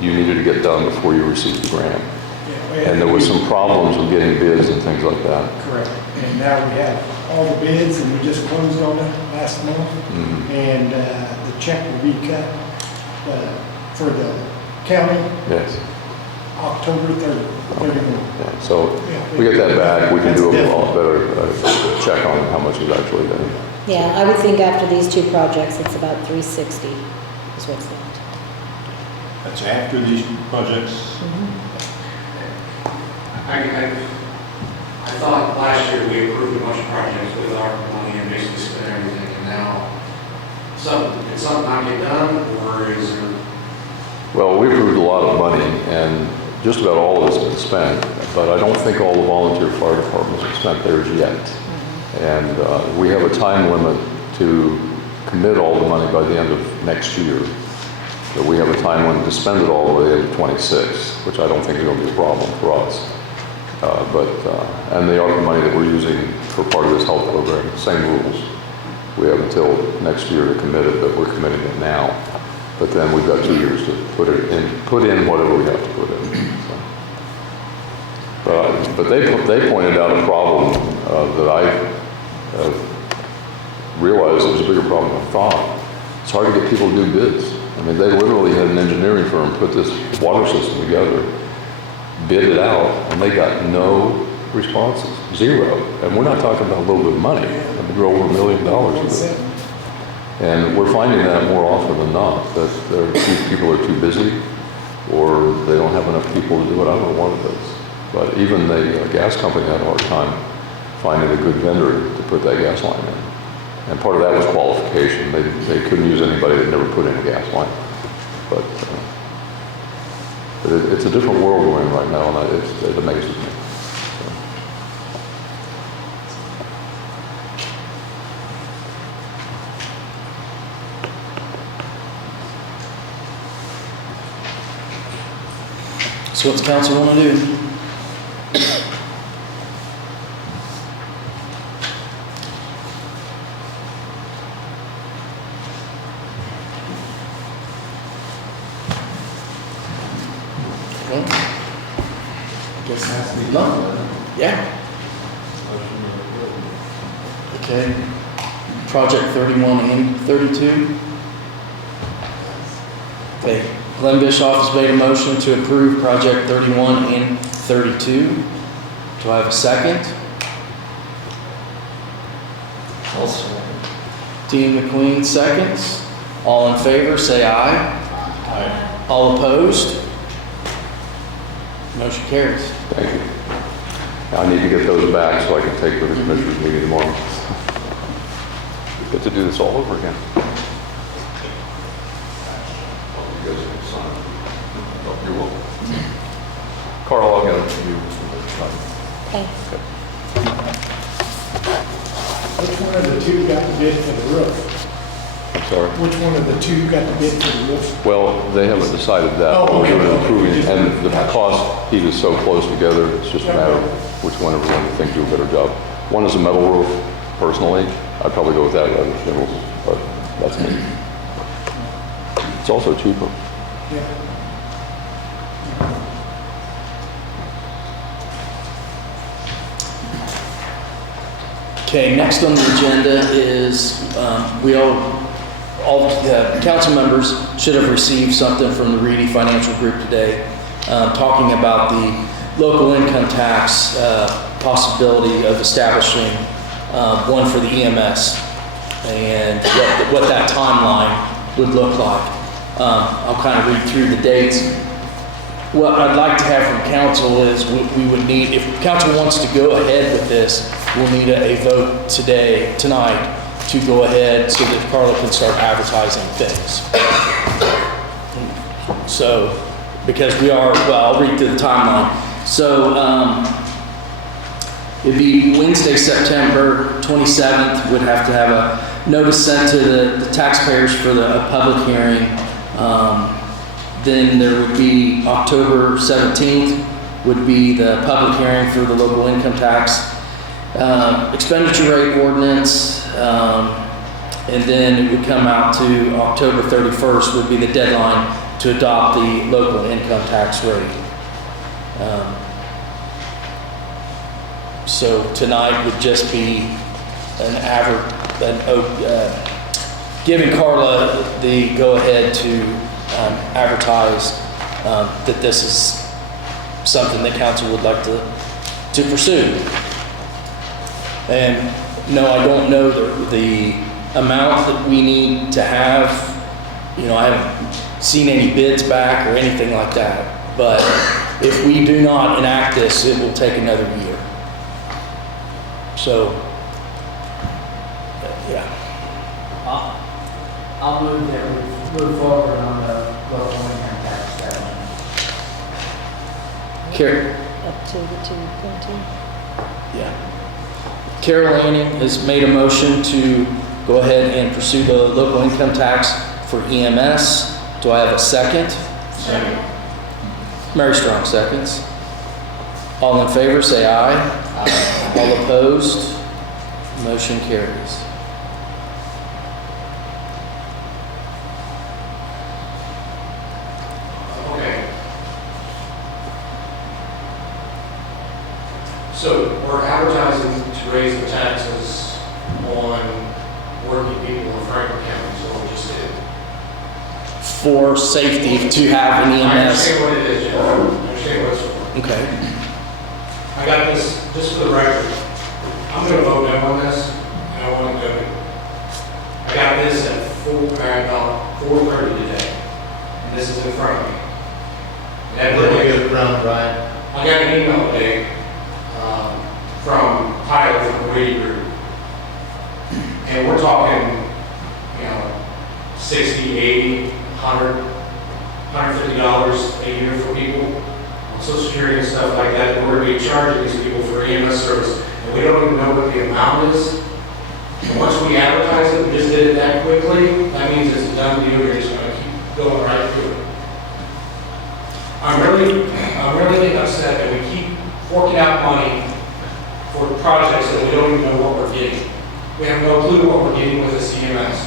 you needed to get done before you received the grant. And there was some problems with getting bids and things like that. Correct. And now we have all the bids, and we just closed on it last month. And the check will be cut for the county Yes. October 31. Yeah. So we get that back, we can do a lot better check on how much is actually there. Yeah, I would think after these two projects, it's about 360 is what's left. That's after these projects? I thought last year we approved a bunch of projects with our money and basically spent everything, and now, did something not get done, or is there? Well, we approved a lot of money, and just about all of it's been spent, but I don't think all the volunteer fire departments have spent theirs yet. And we have a time limit to commit all the money by the end of next year. So we have a time limit to spend it all the way to 26, which I don't think is going to be a problem for us. And the ARPA money that we're using for part of this health program, same rules. We have until next year to commit it, but we're committing it now. But then we've got 2 years to put in whatever we have to put in. So. But they pointed out a problem that I realized it was a bigger problem than I thought. It's hard to get people to do bids. I mean, they literally had an engineering firm put this water system together, bid it out, and they got no responses, zero. And we're not talking about a little bit of money. I mean, we're over $1 million with it. And we're finding that more often than not, that people are too busy, or they don't have enough people to do it. I don't know what it is. But even the gas company had a hard time finding a good vendor to put that gas line in. And part of that was qualification. They couldn't use anybody that never put in a gas line. But it's a different world we're in right now, and it amazes me. So what's council want to do? Well, I guess that's the no. Yeah. Okay. Project 31 and 32. Okay. Glenn Bischoff has made a motion to approve project 31 and 32. Do I have a second? I'll second. Dean McQueen seconds. All in favor, say aye. Aye. All opposed? Motion carries. Thank you. I need to get those back so I can take to the commissioners meeting tomorrow. Get to do this all over again. You guys can sign. Oh, you're welcome. Carl, I'll get it to you. Okay. Which one of the two got the bid for the roof? I'm sorry. Which one of the two got the bid for the roof? Well, they haven't decided that. Oh, okay. We're improving, and the cost heat is so close together, it's just a matter of which one everyone would think do a better job. One is a metal roof, personally. I'd probably go with that rather than shingles, but that's me. It's also cheaper. Yeah. Okay, next on the agenda is all the council members should have received something from the Reedy Financial Group today, talking about the local income tax possibility of establishing one for the EMS and what that timeline would look like. I'll kind of read through the dates. What I'd like to have from council is we would need, if council wants to go ahead with this, we'll need a vote tonight to go ahead so that Carla can start advertising things. So, because I'll read through the timeline. So, It'd be Wednesday, September 27th. Would have to have a notice sent to the taxpayers for a public hearing. Then there would be October 17th would be the public hearing for the local income tax expenditure rate ordinance. And then it would come out to October 31st would be the deadline to adopt the local income tax rate. So tonight would just be giving Carla the go-ahead to advertise that this is something that council would like to pursue. And no, I don't know the amount that we need to have. You know, I haven't seen any bids back or anything like that. But if we do not enact this, it will take another year. So, yeah. I'll move that we move forward on the local income tax settlement. Carrie? Up to the 2.2. Yeah. Carol Lanning has made a motion to go ahead and pursue the local income tax for EMS. Do I have a second? Second. Mary Strong seconds. All in favor, say aye. Aye. All opposed? Motion carries. Okay. So we're advertising to raise the taxes on working people in Franklin County, is what we just did. For safety to have an I EMS. understand what it is, Jeff. I understand what it's for. Okay. I got this, just for the record, I'm gonna vote no on this, and I want to go. I got this at about 4:30 today, and this is in front of me. And Let me get it around, Brian. I got an email today, from Tyler from the Reedy Group. And we're talking, you know, 60, 80, 100, $150 a year for people on Social Security and stuff like that. And we're going to be charging these people for EMS service. And we don't even know what the amount is. And once we advertise it, we just did it that quickly, that means it's a done deal. You're just going to keep going right through it. I'm really upset that we keep forking out money for projects that we don't even know what we're getting. We have no clue what we're getting with this EMS.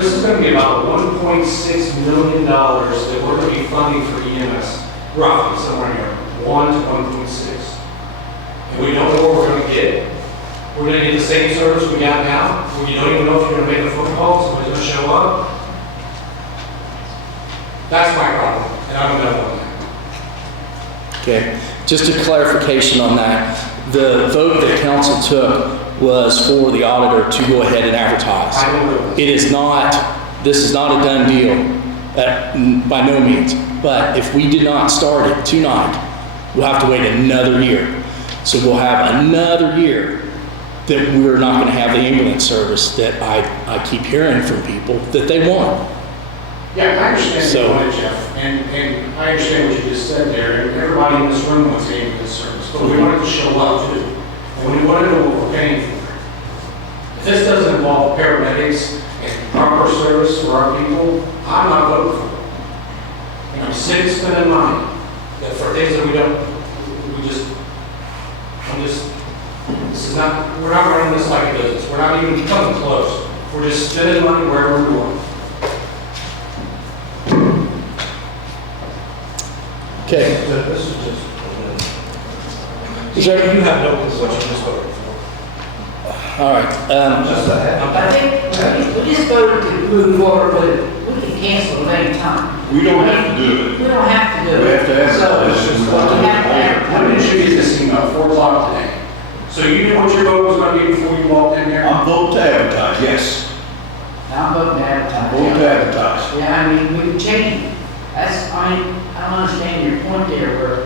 This is going to be about $1.6 million that we're going to be funding for EMS, roughly somewhere here, 1 to 1.6. And we don't know what we're going to get. We're going to get the same service we got now, where you don't even know if you're going to make a phone call, somebody's going to show up. That's my problem, and I'm done on that. Okay. Just a clarification on that. The vote that council took was for the auditor to go ahead and advertise. I know This is not a done deal, by no means. But if we did not start it tonight, we'll have to wait another year. So we'll have another year that we're not going to have the ambulance service that I keep hearing from people that they want. Yeah, I understand So- what you wanted, Jeff, and I understand what you just said there, and everybody in this room wants ambulance service, but we want it to show up too, and we want to know what we're paying for. If this doesn't involve paramedics and proper service for our people, I'm not voting for it. And I'm sick of spending money that for things that this is not, we're not running this like a business, we're not even coming close. We're just spending money wherever we want. Okay. This is just. Is there- You have no clue what you just voted for. All right. Just a half. I think we just voted to move forward with it. We can cancel at any time. We don't have to do it. We don't have to do it. We have to advertise. So, we have to When advertise. did you get this email? 4 o'clock today. So you knew what your vote was going to be before you walked in there? I'm voting to advertise, yes. Now I'm voting to advertise. Voting to advertise. Yeah, I mean, we can change it. I don't understand your point there, where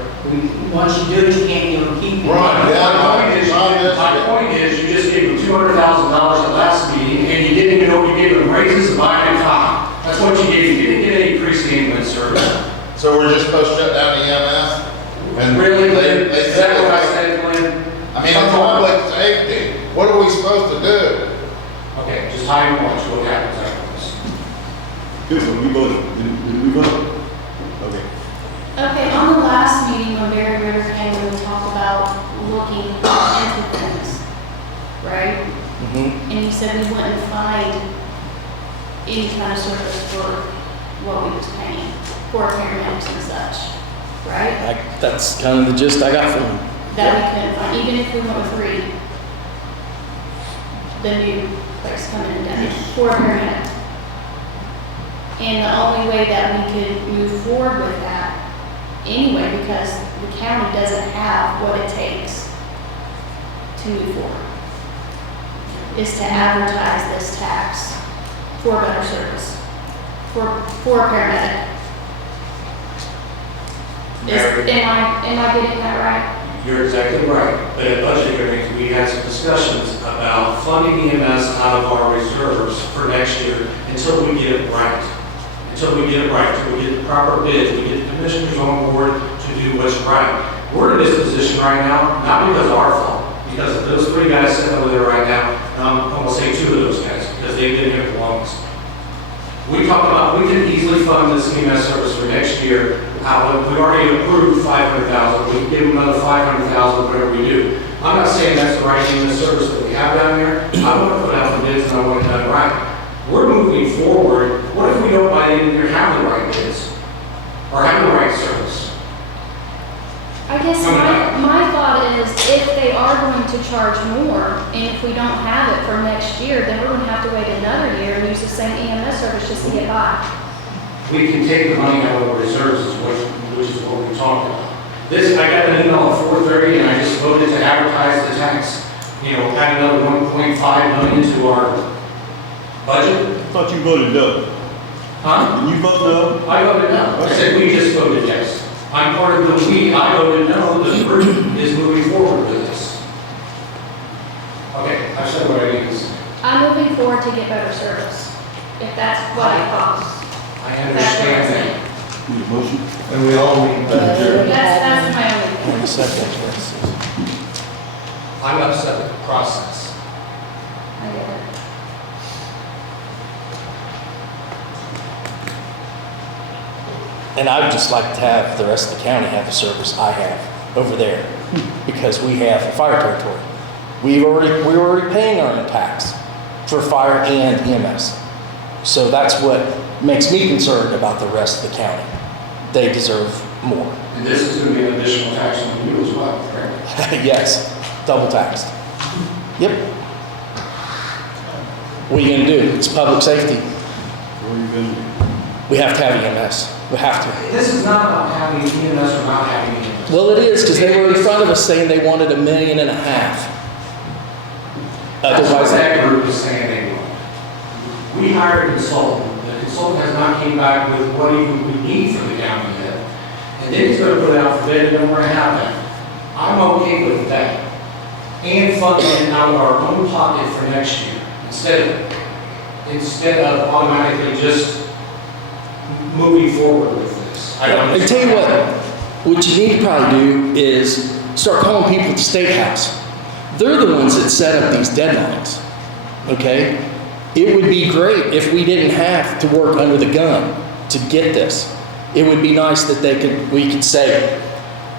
once you do it, you can't even keep it. Right, yeah. My point is, you just gave them $200,000 at last meeting, and you didn't even know you gave them raises and buying a car. That's what you gave. You didn't get any increase in ambulance service. So we're just supposed to shut down the EMS? And Really, they Glenn? Is that what I said, Glenn? I mean, just time watch what happens after this. Good, so we voted. Did we vote? Okay. Okay, on the last meeting when Barry Ritter came, we talked about looking into things, right? Mhm. And you said we wouldn't find any kind of service for what we was paying for paramedics and such, right? That's kind of the gist I got from him. That we couldn't find, even if we went with Reedy, the new place coming in down for a paramedic. And the only way that we could move forward with that, anyway, because the county doesn't have what it takes to move forward, is to advertise this tax for better service, for a paramedic. Am I getting that right? You're exactly right. But at budget hearings, we had some discussions about funding EMS out of our reserves for next year until we get it right. Until we get it right, until we get the proper bids, we get the commissioners on board to do what's right. We're in this position right now, not because of our fault, because of those three guys sitting over there right now, and I'm going to say two of those guys, because they've been here the longest. We talked about, we can easily fund this EMS service for next year. We already approved $500,000. We can give them another $500,000, whatever we do. I'm not saying that's the right EMS service that we have down here. I want to put out the bids and I want it done right. We're moving forward. What if we don't by the end of the year have the right bids? Or have the right service? I guess my thought is if they are going to charge more, and if we don't have it for next year, then we're going to have to wait another year and use the same EMS service just to get by. We can take the money out of our reserves, which is what we talked about. I got an email at 4:30 and I just voted to advertise the tax. Add another 1.5 million to our budget. I thought you voted no. Huh? Did you vote no? I voted no. I said we just voted yes. I'm part of the we. I voted no. The group is moving forward with this. Okay, I've said what I need to say. I'm moving forward to get better service, if that's what it costs. I understand that. Need a motion? And we all need better. That's my only thing. One second. I'm upset with the process. I get it. And I'd just like to have the rest of the county have the service I have over there, because we have a fire territory. We're already paying our own tax for fire and EMS. So that's what makes me concerned about the rest of the county. They deserve more. And this is going to be an additional tax on you as well, correct? Yes, double taxed. Yep. What are you gonna do? It's public safety. What are you gonna do? We have to have EMS. We have to. This is not about having EMS or not having EMS. Well, it is, because they were in front of us saying they wanted $1.5 million. That's what Otherwise, that group is saying they want. We hired a consultant. The consultant has not came back with what even we need for the county yet. And then he's going to put it out for bid, and then we're going to have that. I'm okay with that. And funding it out of our own pocket for next year, instead of automatically just moving forward with this. I tell you what you need to probably do is start calling people at the State House. They're the ones that set up these deadlines, okay? It would be great if we didn't have to work under the gun to get this. It would be nice that we could say,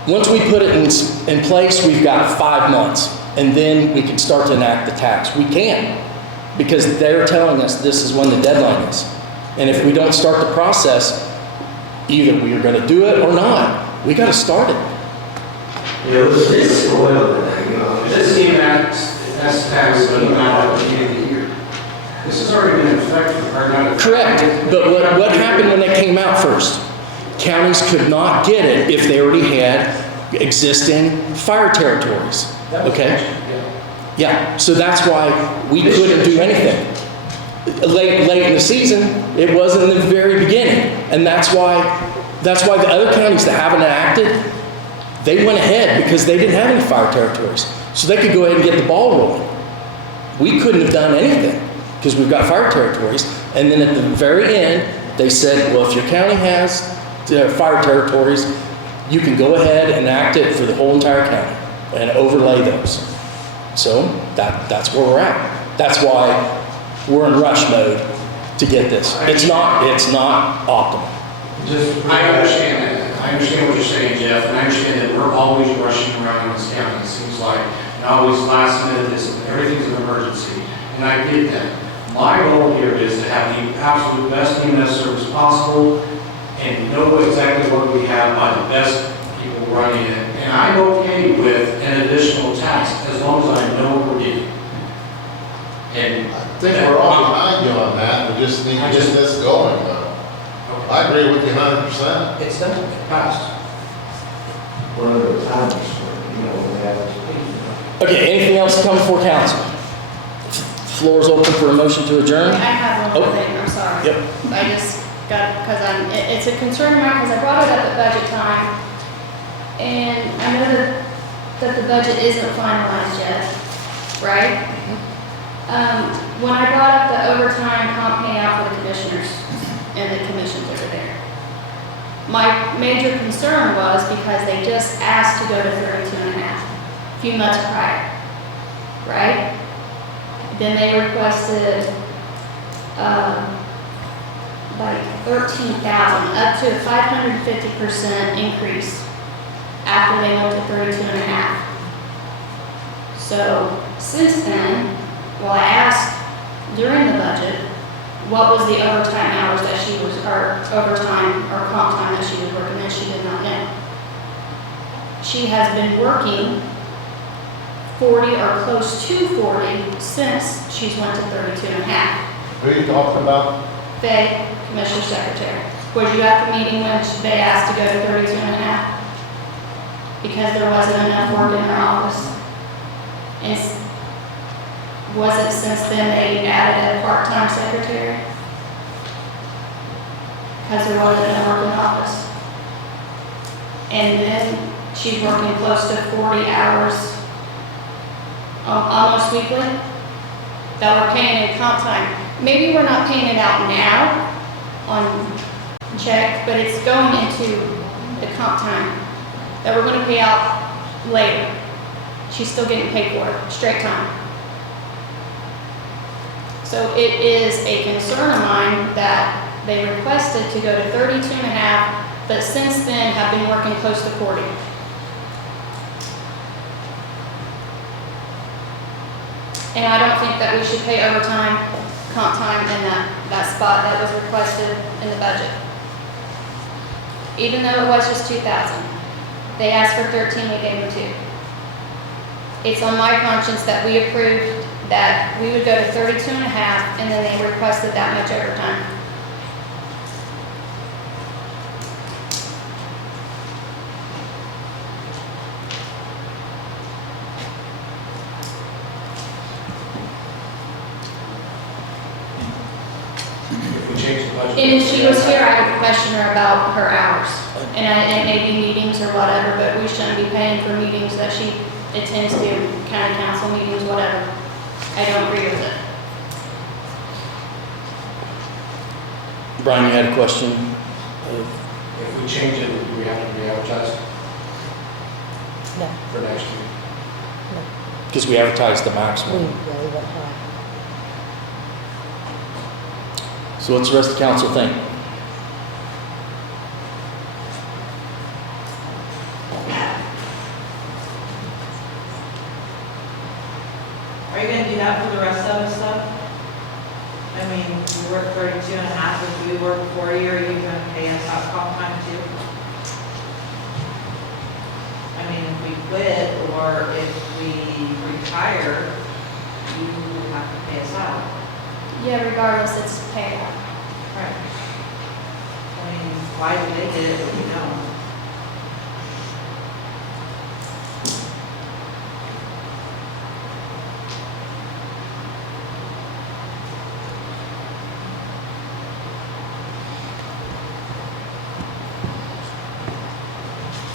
once we put it in place, we've got 5 months, and then we can start to enact the tax. We can, because they're telling us this is when the deadline is. And if we don't start the process, either we are going to do it or not. We got to start it. This EMS tax is going out at the end of the year. This has already been in effect for Correct. But what happened when they came out first? Counties could not get it if they already had existing fire territories. Okay? Yeah. So that's why we couldn't do anything. Late in the season, it wasn't in the very beginning. And that's why the other counties that haven't enacted, they went ahead because they didn't have any fire territories. So they could go ahead and get the ball rolling. We couldn't have done anything because we've got fire territories. And then at the very end, they said, well, if your county has fire territories, you can go ahead and enact it for the whole entire county and overlay those. So that's where we're at. That's why we're in rush mode to get this. It's not optimal. I understand that. I understand what you're saying, Jeff, and I understand that we're always rushing around in this county. It seems like, and always last minute, everything's an emergency, and I get that. My goal here is to have the absolute best EMS service possible and know exactly what we have by the best people running it. And I'm okay with an additional tax as long as I know what we're getting. And I think we're all behind you on that, we just need to get this going, though. I agree with you 100%. It's done, it passed. We're under the time restraint, you know, we have to. Okay, anything else to come before council? Floor is open for a motion to adjourn. I have one more Oh. thing, I'm sorry. Yep. I just got, because it's a concern of mine, because I brought it up at budget time, and I know that the budget isn't finalized yet, right? When I brought up the overtime comp payout for the commissioners and the commissions over there, my major concern was because they just asked to go to 32.5 a few months prior, right? Then they requested, like 13,000, up to a 550% increase after they went to 32.5. So since then, well, I asked during the budget, what was the overtime hours that she was, or overtime or comp time that she was working, and she did not know. She has been working 40 or close to 40 since she's went to 32.5. Who are you talking about? Faye, Commissioner Secretary. Was you at the meeting when they asked to go to 32.5? Because there wasn't enough work in their office. And was it since then they added a part-time secretary? Because there wasn't enough work in the office. And then she's working close to 40 hours almost weekly, that we're paying in comp time. Maybe we're not paying it out now on check, but it's going into the comp time that we're going to pay out later. She's still getting paid for it, straight time. So it is a concern of mine that they requested to go to 32.5, but since then have been working close to 40. And I don't think that we should pay overtime, comp time in that spot that was requested in the budget. Even though it was just 2,000. They asked for 13, we gave them 2. It's on my conscience that we approved that we would go to 32.5, and then they requested that much overtime. If we change the budget. And if she was here, I would question her about her hours. And it may be meetings or whatever, but we shouldn't be paying for meetings that she attends to, county council meetings, whatever. I don't agree with it. Brian, you had a question? If we change it, do we have to re-advertise No, for next year? Because we advertised the we maximum. really went high. So what's the rest of the council think? Are you gonna do that for the rest of the stuff? I mean, you work 32.5, if we work 40, are you gonna pay us out comp time too? I mean, if we quit or if we retire, you have to pay us out. Yeah, regardless, it's payout. Right. I mean, why do they get it, if we don't?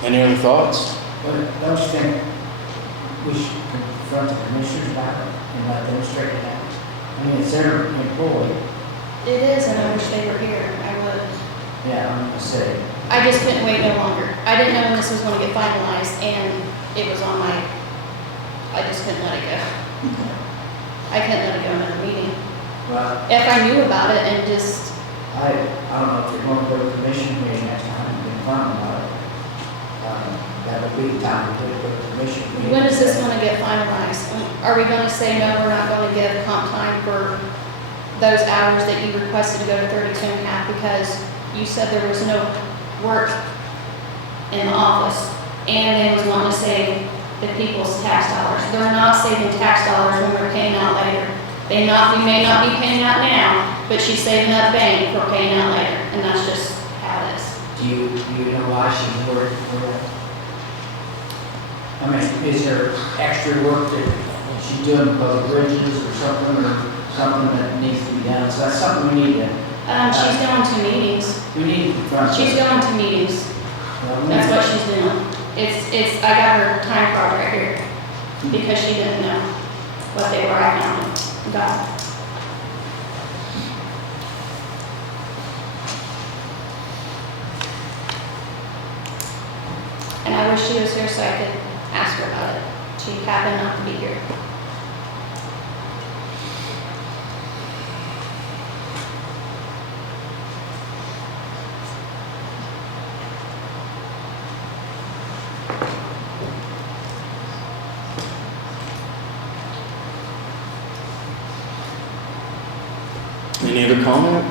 Any other thoughts? But don't you think we should confront the commissioners about it and let them straighten it out? I mean, it's their employee. It is, and I wish they were here. I would. Yeah, I'm gonna say, I just couldn't wait no longer. I didn't know when this was going to get finalized, and it was on my, I just couldn't let it go. I couldn't let it go another meeting. well, about, if I knew about it and just, I don't know if you're going to go to the commission meeting next time, you can find about it. That would be the time to go to the commission meeting. when is this gonna get finalized? Are we gonna say, no, we're not gonna give comp time for those hours that you requested to go to 32 and a half because you said there was no work in the office, and they was wanting to save the people's tax dollars. They're not saving tax dollars when we're paying out later. We may not be paying out now, but she's saving up bank for paying out later, and that's just how it is. Do you know why she's working for that? I mean, is there extra work that she's doing because of bridges or something that needs to be done? So that's something we need to. She's going to meetings. We need to confront. She's going to meetings. That's what she's doing. I got her time card right here because she didn't know what they were. I found it. Got it. And I wish she was here so I could ask her about it. She happened not to be here. Any other comment?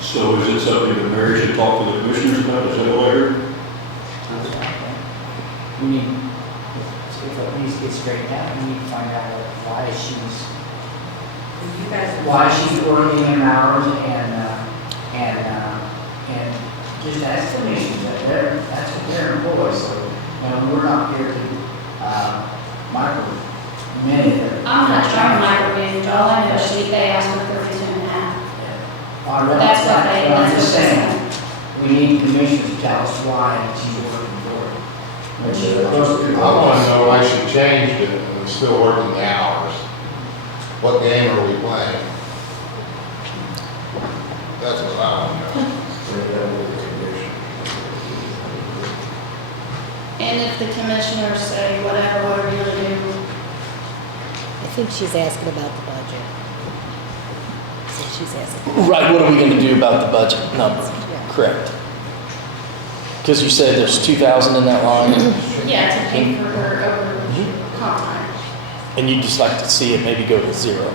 So is it something that Mary should talk to the commissioners about? Is that what I heard? We need, if it needs to get straightened out, we need to find out why she's working in hours and just ask the commissioners that that's what they're employees, so, we're not here to, micromanage their. I'm not trying to micromanage. All I know is they asked for 32 and a half. I'm just saying, we need commissioners to tell us why she's working for it. When she's supposed to. I want to know why she changed it and is still working the hours. What game are we playing? That's what I want to know. And if the commissioners say, whatever, what are we gonna do? I think she's asking about the budget. So she's asking. Right, what are we gonna do about the budget number? Yeah. Correct. Because you said there's 2,000 in that line, Yeah, to pay for her over comp time. and you'd just like to see it maybe go to zero.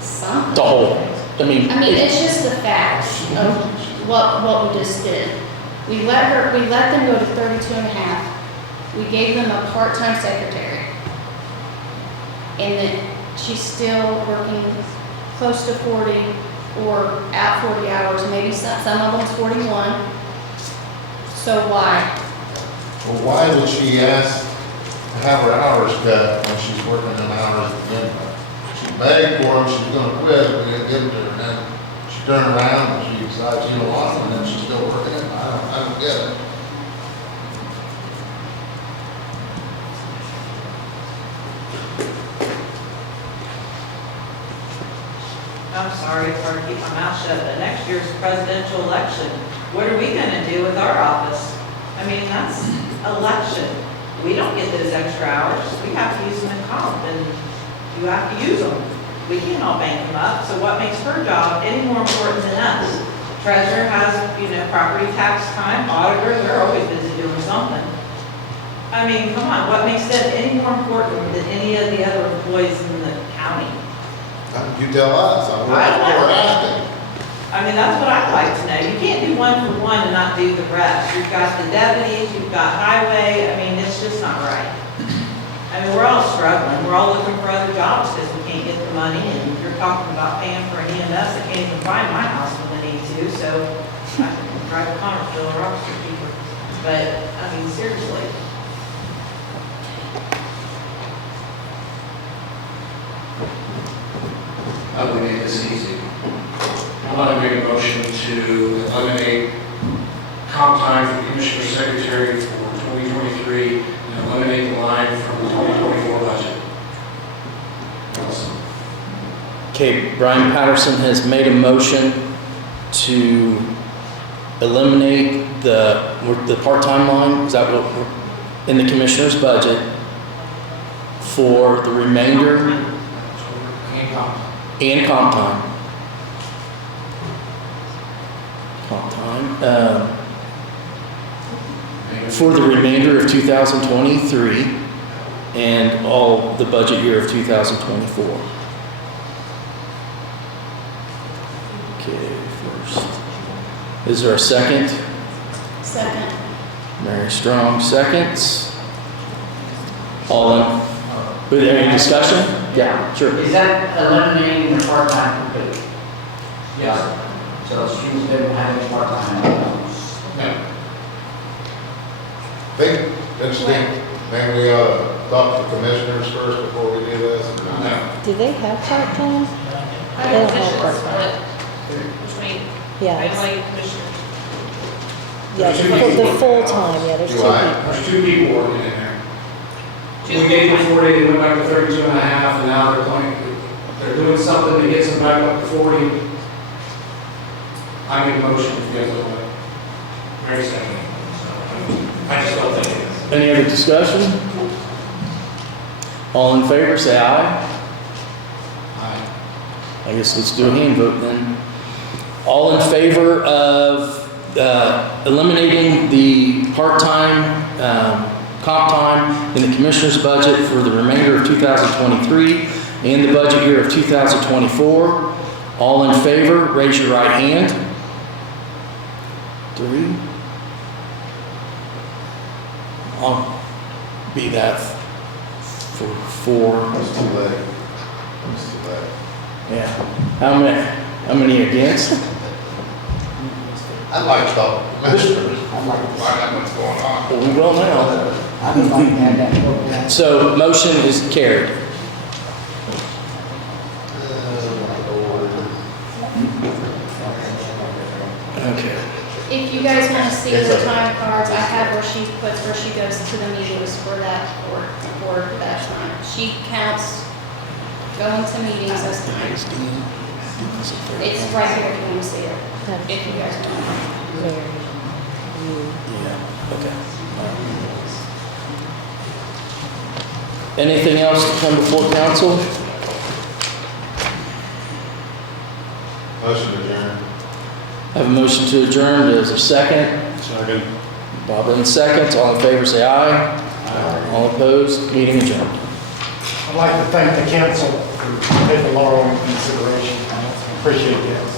Some. The whole, I mean, It's just the fact of what we just did. We let them go to 32 and a half. We gave them a part-time secretary. And then she's still working close to 40 or at 40 hours, maybe some of them's 41. So why? Well, why would she ask to have her hours cut when she's working an hours at the end of it? She begged for them, she's gonna quit, we didn't give it to her, and then she turned around and she decides she don't want them, and then she's still working it. I don't get it. I'm sorry, it's hard to keep my mouth shut, but next year's presidential election, what are we gonna do with our office? I mean, that's election. We don't get those extra hours. We have to use them in comp, and you have to use them. We can't all bank them up, so what makes her job any more important than us? Treasurer has, property tax time, auditor, they're always busy doing something. I mean, come on, what makes them any more important than any of the other employees in the county? You tell us, we're asking. I mean, that's what I'd like to know. You can't do one for one and not do the rest. You've got the deputies, you've got highway, I mean, it's just not right. I mean, we're all struggling, we're all looking for other jobs because we can't get the money, and you're talking about paying for an EMS that can't even find my house when they need to, so I can drive a Connersville or Rochester cheaper. But, I mean, seriously. I would make this easy. I want to make a motion to eliminate comp time for Commissioner Secretary for 2023 and eliminate the line from the 2024 budget. okay, Brian Patterson has made a motion to eliminate the part-time line, is that what, in the commissioner's budget, for the remainder And comp. and comp time. Comp time. For the remainder of 2023 and all the budget year of 2024. Okay, first. Is there a second? Second. Mary Strong, seconds. All in, with any discussion? Yeah, sure. Is that eliminating the part-time completely? Yes. So students didn't have any part-time? I think, maybe we ought to talk to commissioners first before we do this. Do they have part-time? I They have don't have commissioners part-time. split between Yeah, it's- family and commissioners. yeah, the full-time, yeah, there's two Do I? people. There's 2 people working in there. We gave them 40, they went back to 32 and a half, and now they're doing something to get them back up to 40. I make a motion if you guys don't like. Very second. I just don't think it is. Any other discussion? All in favor, say aye. I guess let's do a hand vote then. All in favor of eliminating the part-time comp time in the commissioner's budget for the remainder of 2023 and the budget year of 2024. All in favor, raise your right hand. 3. I'll be that for 4. It's too late. It's too late. Yeah. How many against? I'd like to talk to commissioners. I'd like to, Find out what's going on. Well, we will now. I'd like to have that broken down. So motion is carried. Okay. If you guys want to see the time cards, I have where she puts, where she goes to the meetings for that, for that time. She counts going to meetings as time. It's right here if you want to see it, if you guys want. Mary, you. Yeah, okay. Anything else to come before council? Motion adjourned. I have a motion to adjourn. Is there a second? Second. Bob in seconds. All in favor, say aye. All opposed, meeting adjourned. I'd like to thank the council for taking Laurel into consideration. Appreciate that.